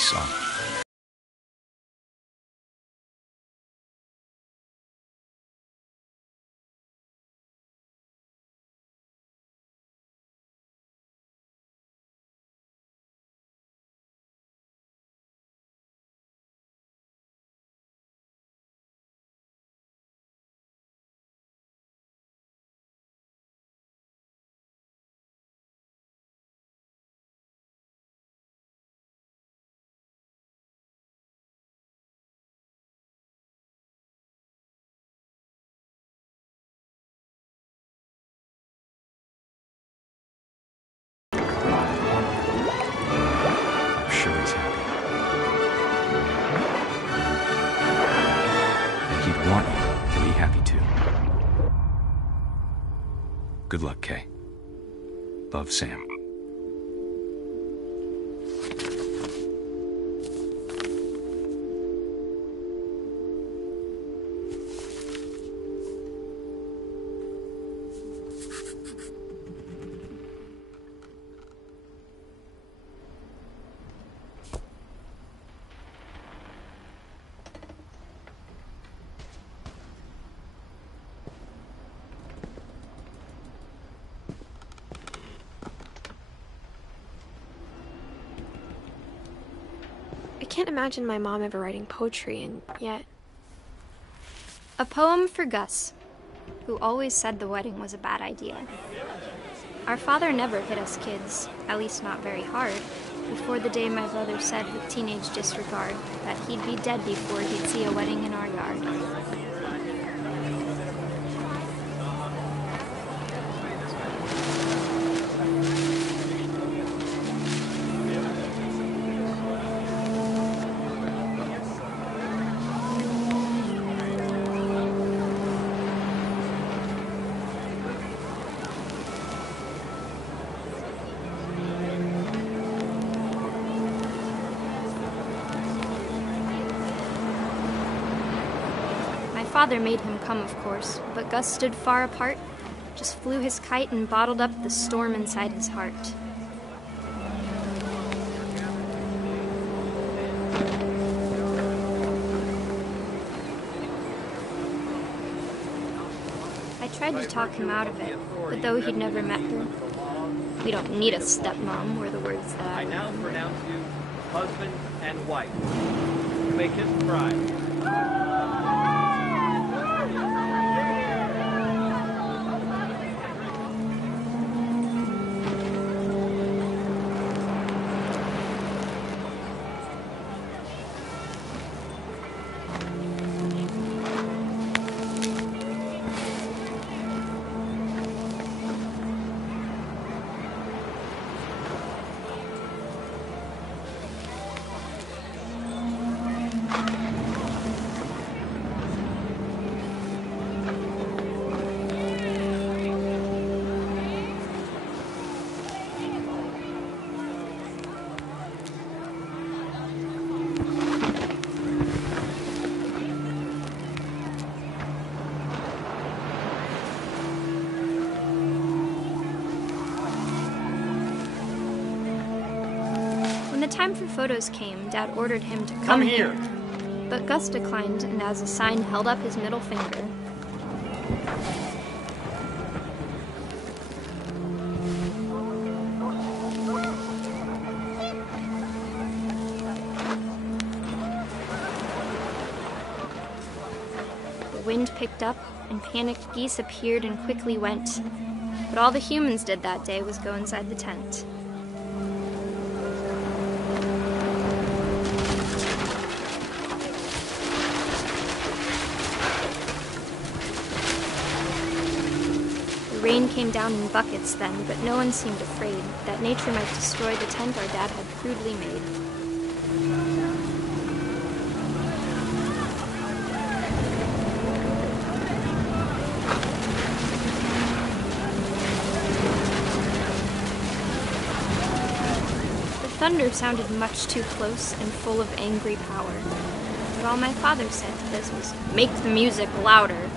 son. Want you to be happy too. Good luck, Kay. Love, Sam. I can't imagine my mom ever writing poetry, and yet... A poem for Gus, who always said the wedding was a bad idea. Our father never hit us kids, at least not very hard, before the day my brother said with teenage disregard that he'd be dead before he'd see a wedding in our yard. Father made him come, of course, but Gus stood far apart, just flew his kite and bottled up the storm inside his heart. I tried to talk him out of it, but though he'd never met her, "We don't need a stepmom," were the words that I now pronounce you husband and wife. You may kiss the bride. When the time for photos came, Dad ordered him to come here. But Gus declined, and as a sign held up his middle finger. The wind picked up, and panicked geese appeared and quickly went. But all the humans did that day was go inside the tent. The rain came down in buckets then, but no one seemed afraid that nature might destroy the tent our dad had crudely made. The thunder sounded much too close and full of angry power. But all my father said to this was, "Make the music louder."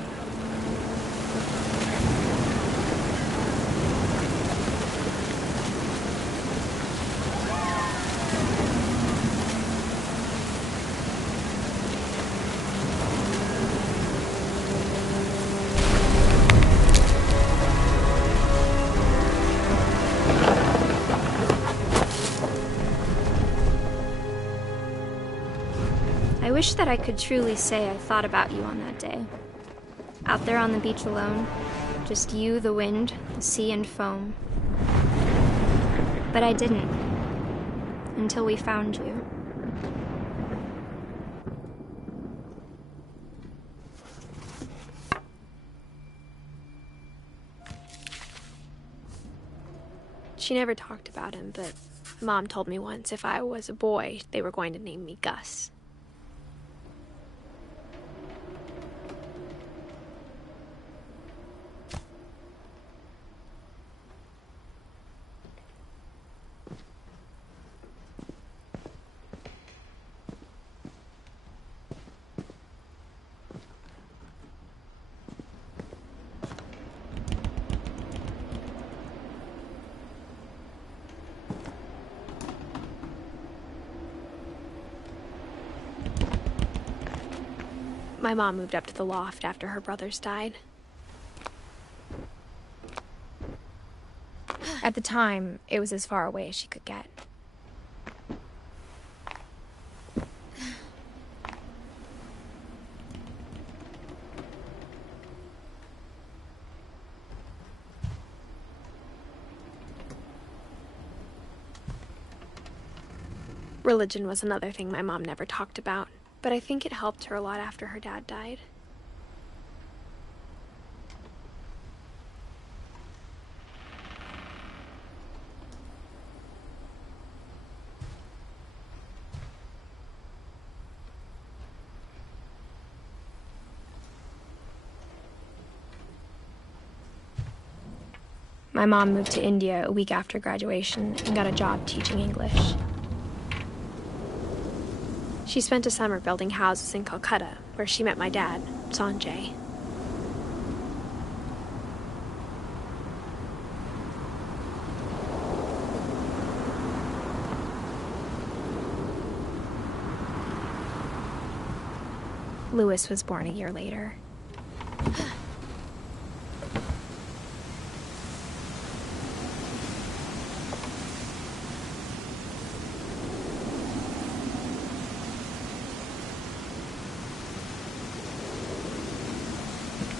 I wish that I could truly say I thought about you on that day. Out there on the beach alone, just you, the wind, the sea, and foam. But I didn't, until we found you. She never talked about him, but Mom told me once if I was a boy, they were going to name me Gus. My mom moved up to the loft after her brothers died. At the time, it was as far away as she could get. Religion was another thing my mom never talked about. But I think it helped her a lot after her dad died. My mom moved to India a week after graduation and got a job teaching English. She spent a summer building houses in Calcutta, where she met my dad, Sanjay. Louis was born a year later.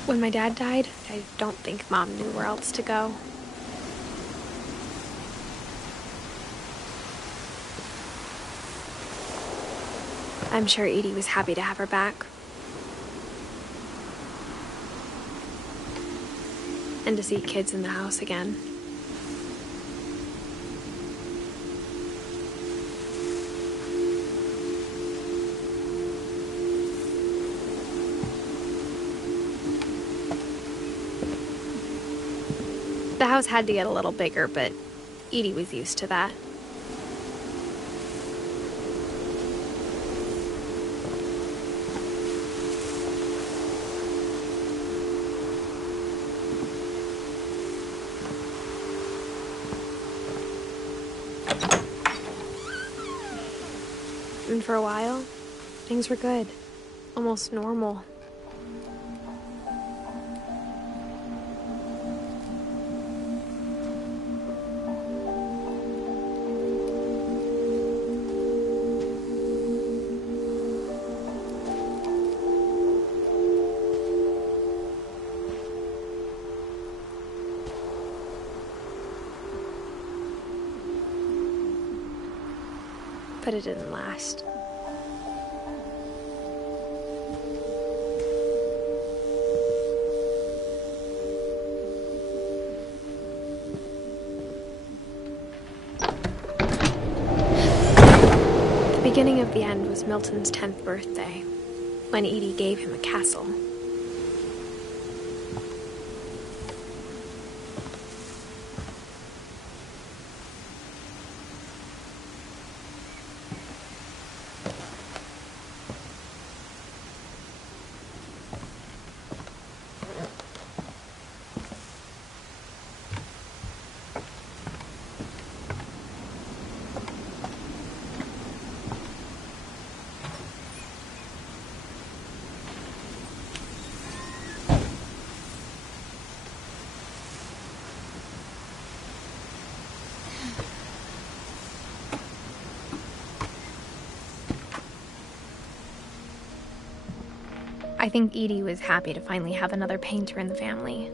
When my dad died, I don't think Mom knew where else to go. I'm sure Edie was happy to have her back. And to see kids in the house again. The house had to get a little bigger, but Edie was used to that. And for a while, things were good, almost normal. But it didn't last. The beginning of the end was Milton's 10th birthday, when Edie gave him a castle. I think Edie was happy to finally have another painter in the family.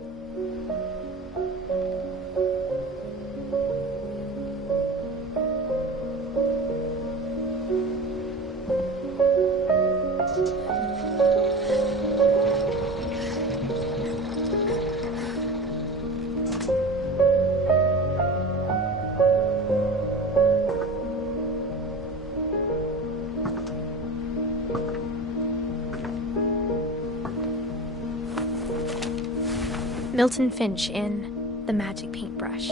Milton Finch in The Magic Paintbrush.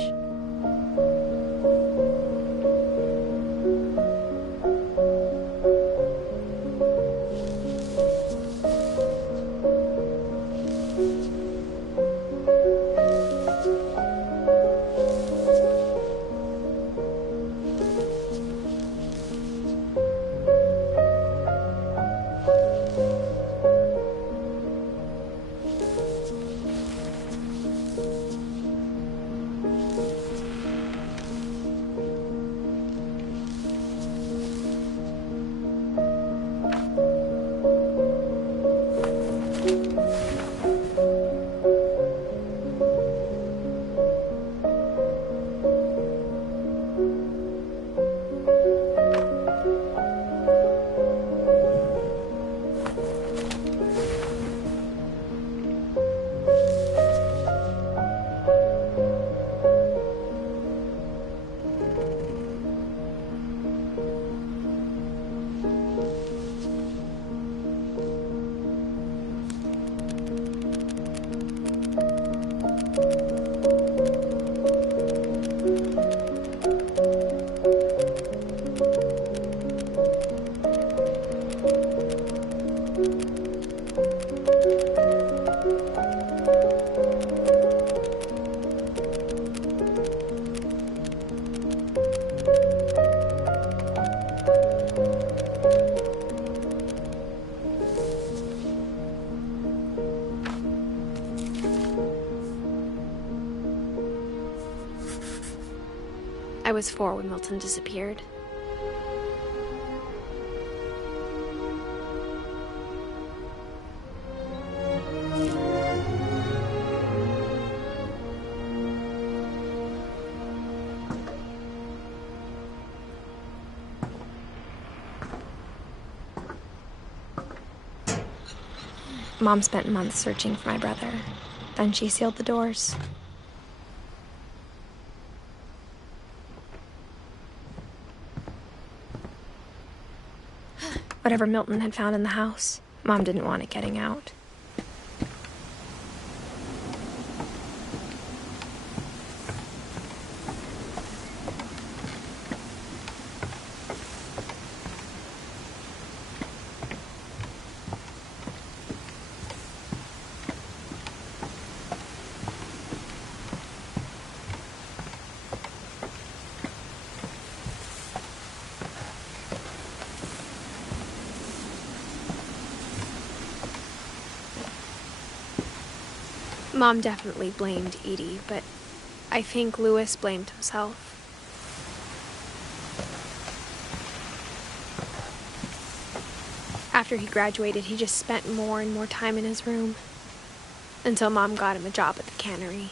I was 4 when Milton disappeared. Mom spent months searching for my brother. Then she sealed the doors. Whatever Milton had found in the house, Mom didn't want it getting out. Mom definitely blamed Edie, but I think Louis blamed himself. After he graduated, he just spent more and more time in his room, until Mom got him a job at the cannery.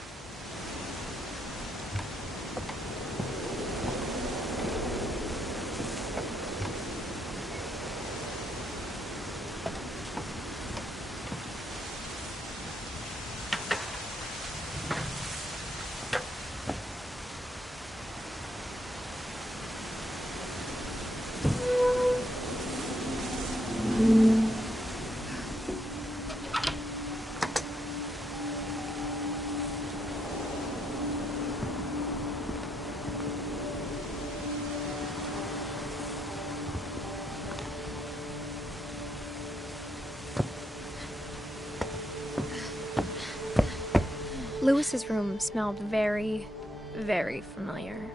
Louis's room smelled very, very familiar.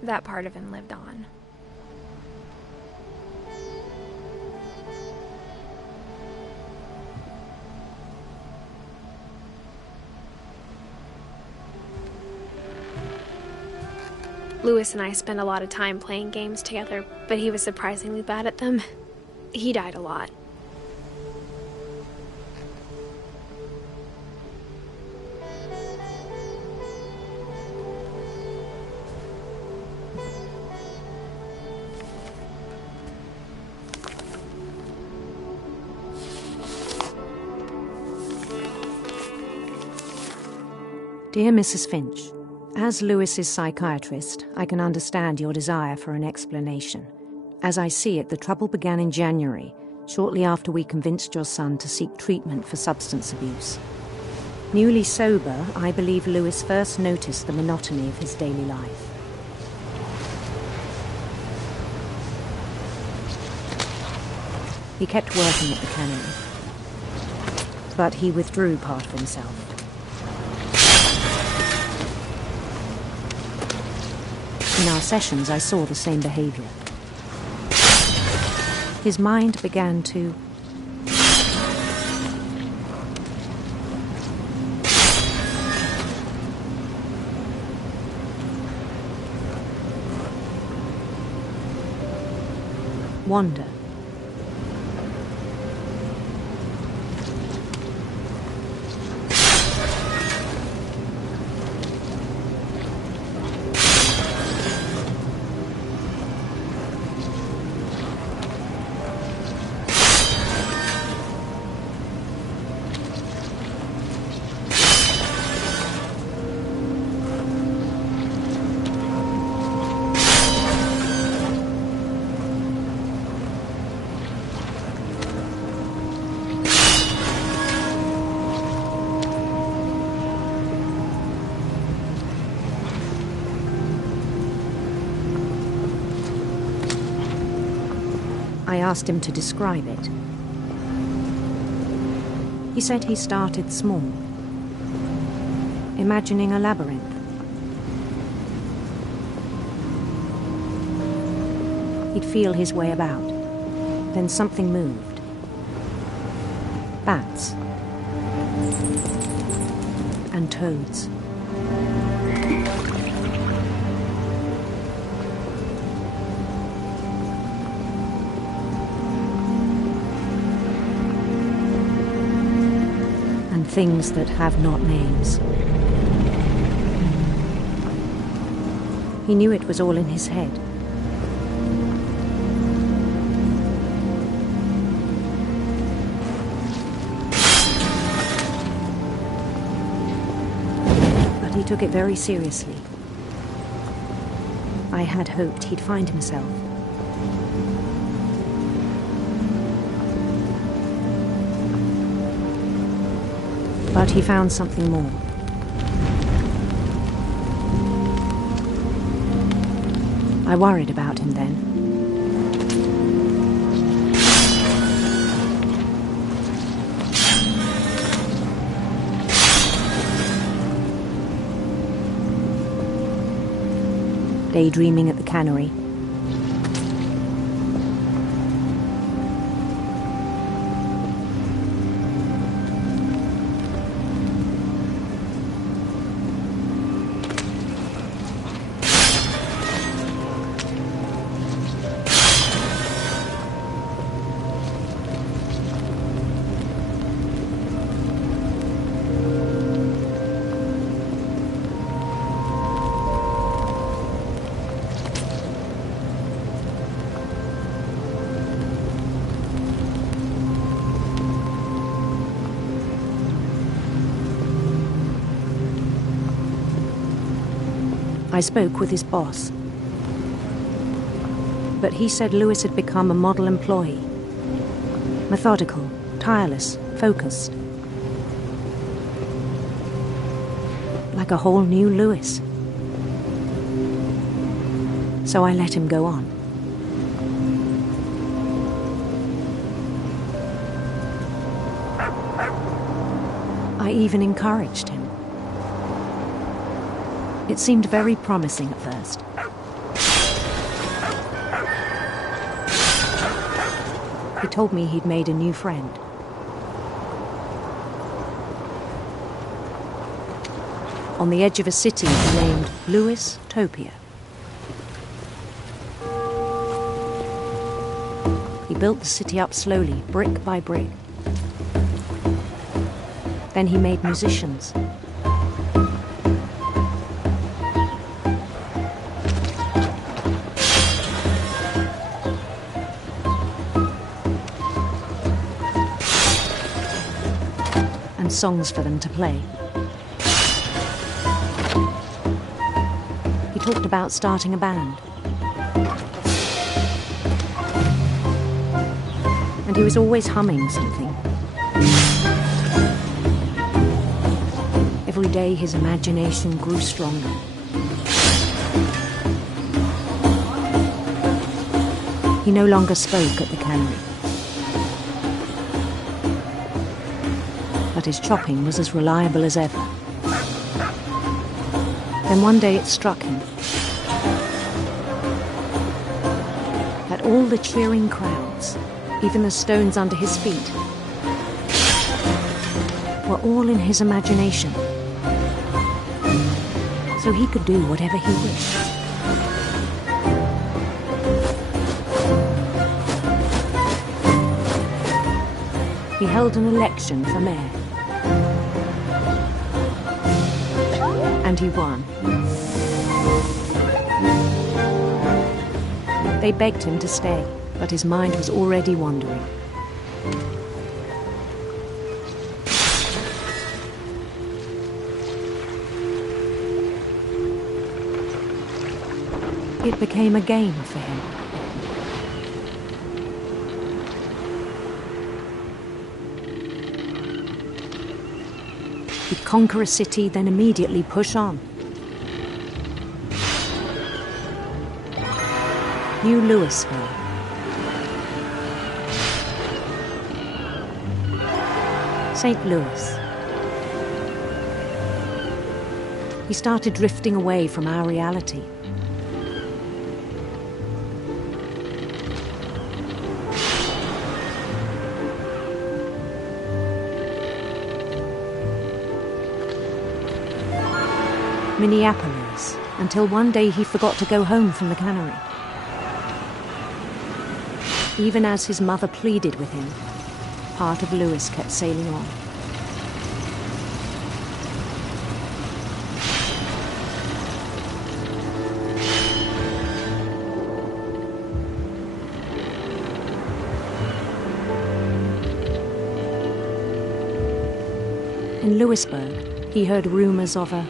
That part of him lived on. Louis and I spent a lot of time playing games together, but he was surprisingly bad at them. He died a lot. Dear Mrs. Finch, as Lewis's psychiatrist, I can understand your desire for an explanation. As I see it, the trouble began in January, shortly after we convinced your son to seek treatment for substance abuse. Newly sober, I believe Lewis first noticed the monotony of his daily life. He kept working at the cannery, but he withdrew part of himself. In our sessions, I saw the same behavior. His mind began to wander. I asked him to describe it. He said he started small, imagining a labyrinth. He'd feel his way about. Then something moved. Bats. And toads. Things that have not names. He knew it was all in his head. But he took it very seriously. I had hoped he'd find himself. But he found something more. I worried about him then. Daydreaming at the cannery. I spoke with his boss, but he said Lewis had become a model employee. Methodical, tireless, focused. Like a whole new Lewis. So I let him go on. I even encouraged him. It seemed very promising at first. He told me he'd made a new friend. On the edge of a city named Lewis Topia. He built the city up slowly, brick by brick. Then he made musicians. Songs for them to play. talked about starting a band. And he was always humming something. Every day his imagination grew stronger. He no longer spoke at the cannery. But his chopping was as reliable as ever. Then one day it struck him that all the cheering crowds, even the stones under his feet, were all in his imagination. So he could do whatever he wished. He held an election for mayor. And he won. They begged him to stay, but his mind was already wandering. It became a game for him. He'd conquer a city, then immediately push on. New Louisville. St. Louis. He started drifting away from our reality. Minneapolis, until one day he forgot to go home from the cannery. Even as his mother pleaded with him, part of Louis kept sailing on. In Louisburg, he heard rumors of a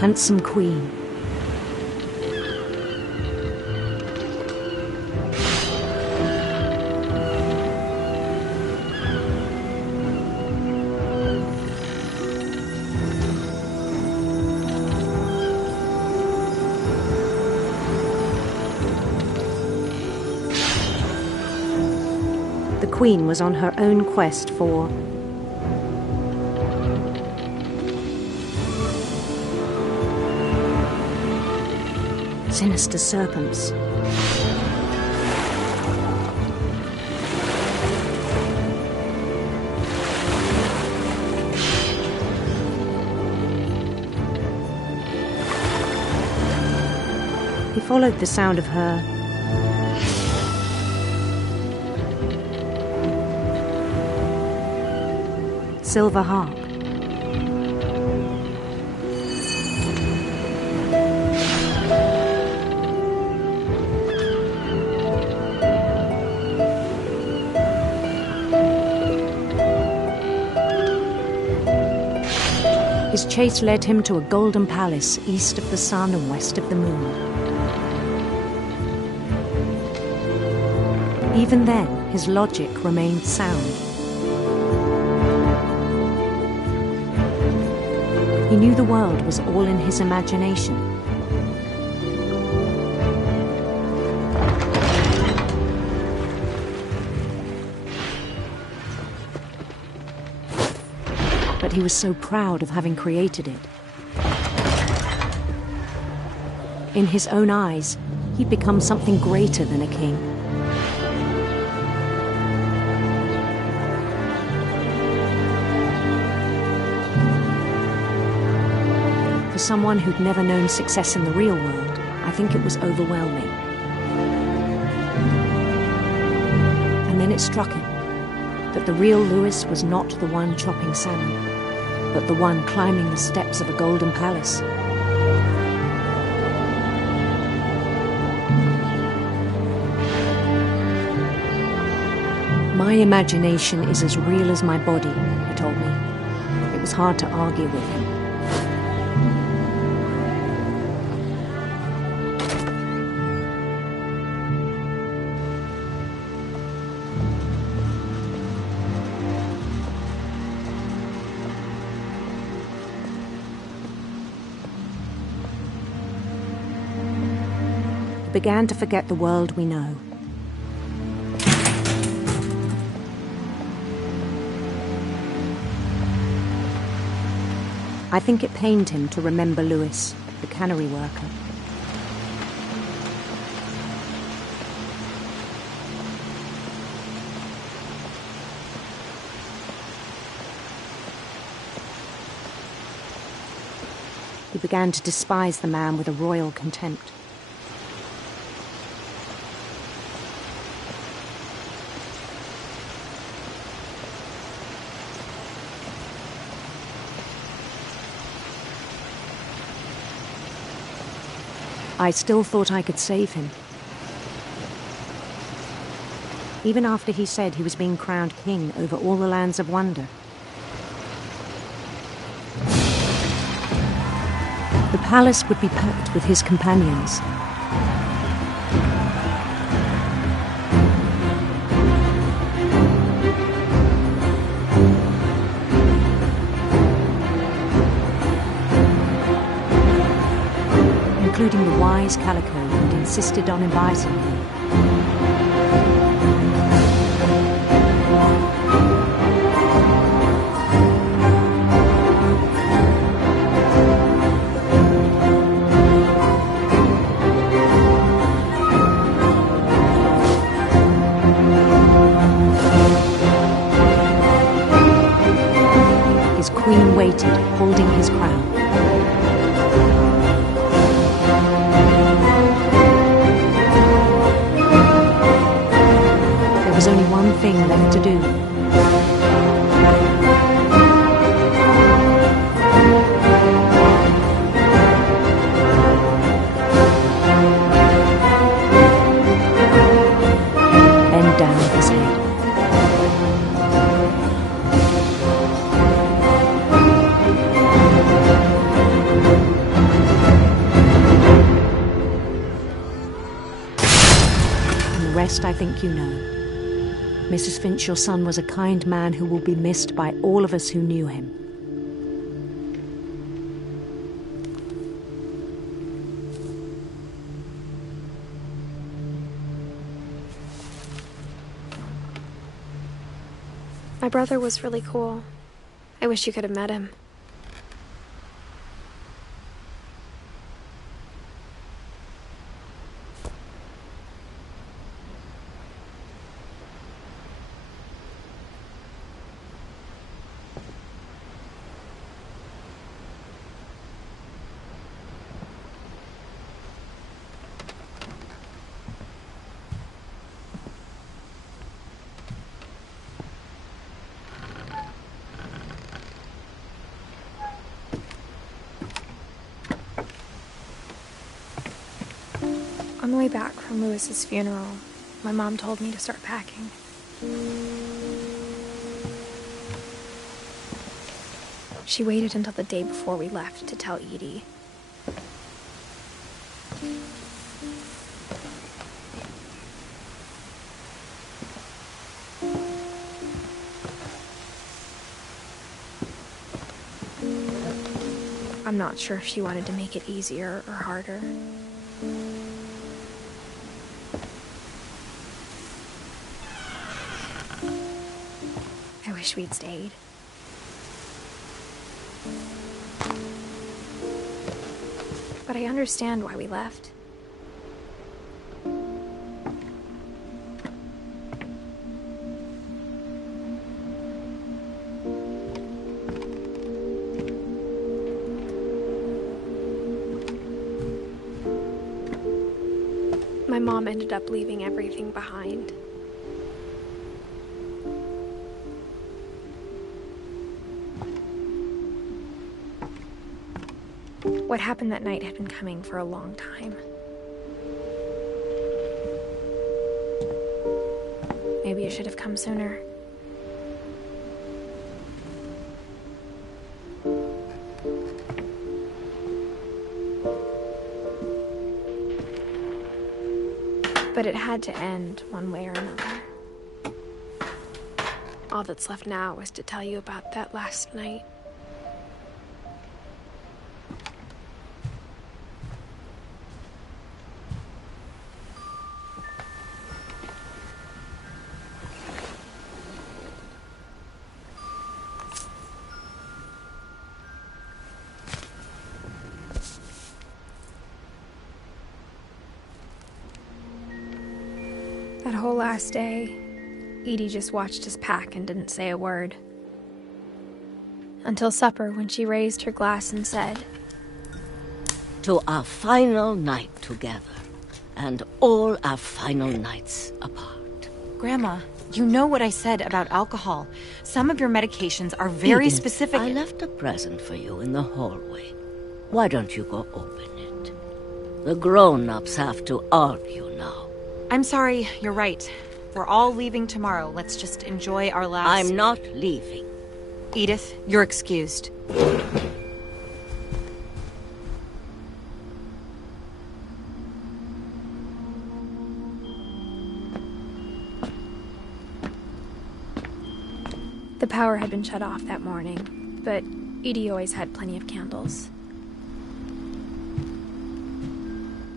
handsome queen. The queen was on her own quest for sinister serpents. He followed the sound of her silver harp. His chase led him to a golden palace east of the sun and west of the moon. Even then, his logic remained sound. He knew the world was all in his imagination. But he was so proud of having created it. In his own eyes, he'd become something greater than a king. For someone who'd never known success in the real world, I think it was overwhelming. And then it struck him that the real Louis was not the one chopping salmon, but the one climbing the steps of a golden palace. My imagination is as real as my body, he told me. It was was hard to argue with him. We began to forget the world we know. I think it pained him to remember Lewis, the cannery worker. He began to despise the man with a royal contempt. I still thought I could save him. Even after he said he was being crowned king over all the lands of wonder. The palace would be packed with his companions. Including the wise Calico who'd insisted on inviting him. His queen waited, holding his crown. There was only one thing left to do. Bend down his head. And the rest I think you know. Mrs. Finch, your son was a kind man who will be missed by all of us who knew him. My brother was really cool. I wish you could have met him. On the way back from Lewis's funeral, my mom told me to start packing. She waited until the day before we left to tell Edie. I'm not sure if she wanted to make it easier or harder. I wish we'd stayed. But I understand why we left. My mom ended up leaving everything behind. What happened that night had been coming for a long time. Maybe you should have come sooner. But it had to end one way or another. All that's left now is to tell you about that last night. That whole last day, Edie just watched us pack and didn't say a word. Until supper, when she raised her glass and said, "To our final night together, and all our final nights apart." Grandma, you know what I said about alcohol. Some of your medications are very Edith, specific. I left a present for you in the hallway. Why don't you go open it? The grown-ups have to argue now. I'm sorry, you're right. We're all leaving tomorrow. Let's just enjoy our last... I'm not leaving. Edith, you're excused. The power had been shut off that morning, but Edie always had plenty of candles.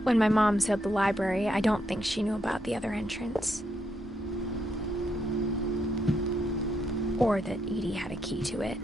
When my mom sealed the library, I don't think she knew about the other entrance. Or that Edie had a key to it.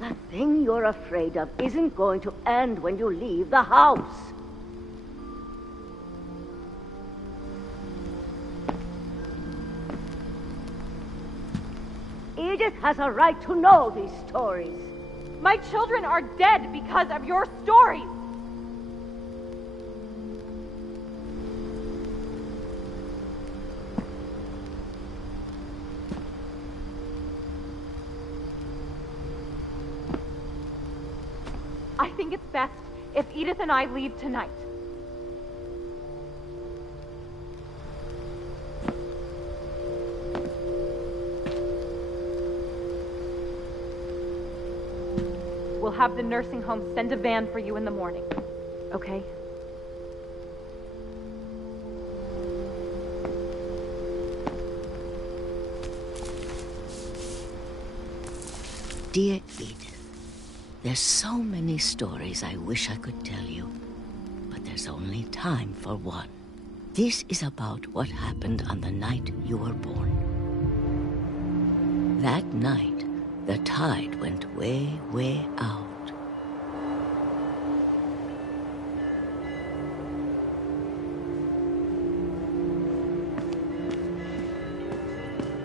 The thing you're afraid of isn't going to end when you leave the house. Edith has a right to know these stories. My children are dead because of your stories! I think it's best if Edith and I leave tonight. We'll have the nursing home send a van for you in the morning, okay? Dear Edith, there's so many stories I wish I could tell you, but there's only time for one. This is about what happened on the night you were born. That night, the tide went way, way out.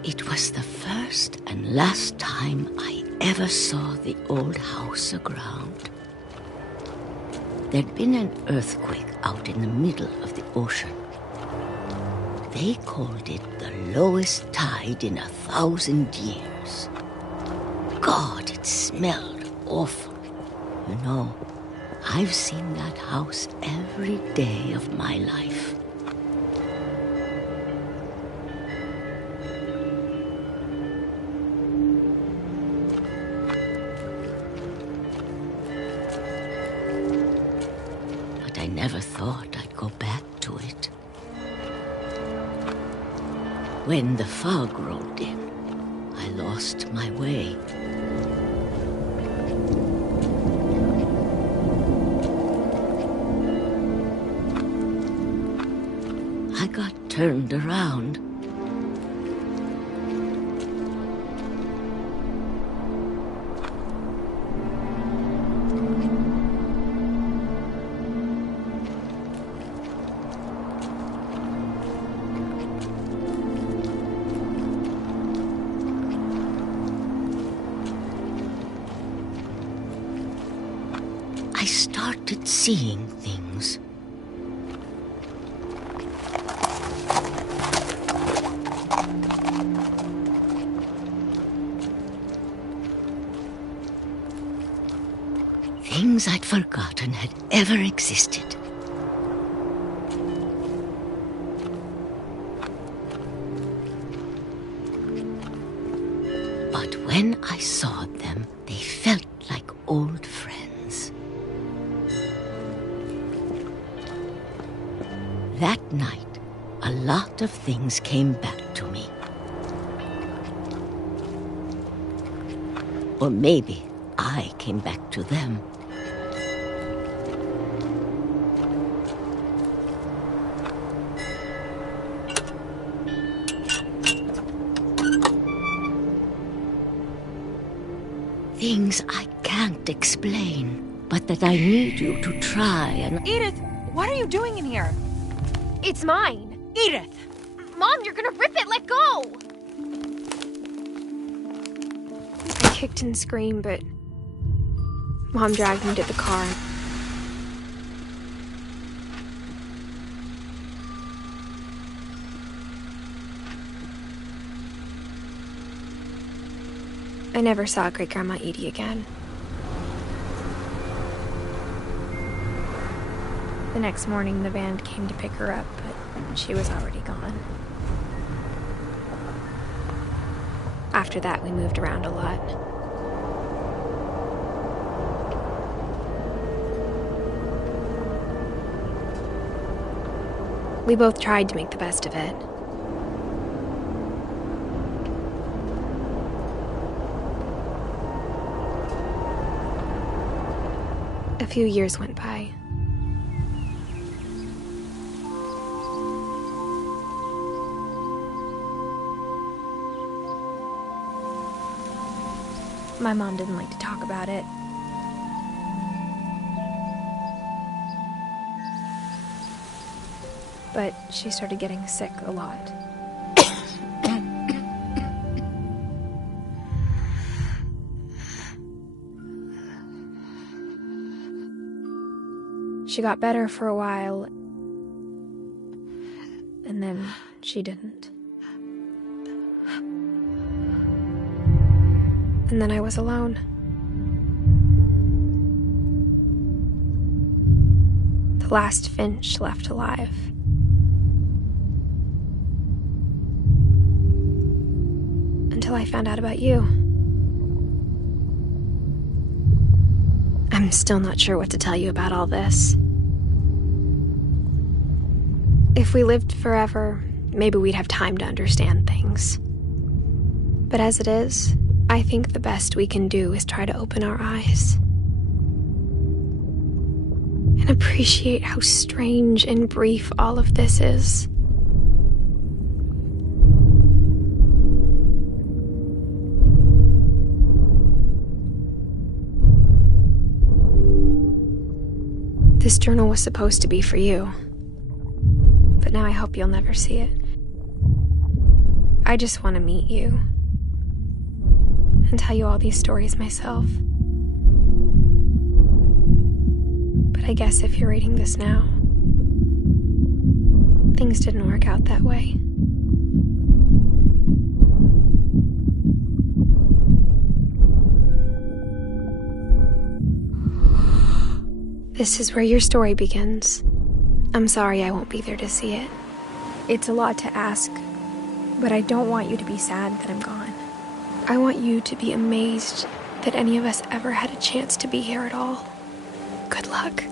It was the first and last time I ever saw the old house aground. There'd been an earthquake out in the middle of the ocean. They called it the lowest tide in 1,000 years. God, it smelled awful. You know, I've seen that house every day of my life. But I never thought I'd go back to it. When the fog rolled in, I lost my way. I got turned around. I started seeing things. things I'd forgotten had ever existed. But when I saw them, they felt like old friends. That night, a lot of things came back to me. Or maybe I came back to them. Things I can't explain, but that I need you to try and... Edith, what are you doing in here? It's mine. Edith! Mom, you're gonna rip it! Let go! I kicked and screamed, but Mom dragged me to the car. I never saw Great-Grandma Edie again. The next morning, the van came to pick her up, but she was already gone. After that, we moved around a lot. We both tried to make the best of it. A few years went by. My mom didn't like to talk about it. But she started getting sick a lot. She got better for a while, and then she didn't. And then I was alone. The last Finch left alive. Until I found out about you. I'm still not sure what to tell you about all this. If we lived forever, maybe we'd have time to understand things. But as it is, I think the best we can do is try to open our eyes. And appreciate how strange and brief all of this is. This journal was supposed to be for you. But now I hope you'll never see it. I just want to meet you. And tell you all these stories myself. But I guess if you're reading this now, things didn't work out that way. This is where your story begins. I'm sorry I won't be there to see it. It's a lot to ask, but I don't want you to be sad that I'm gone. I want you to be amazed that any of us ever had a chance to be here at all. Good luck.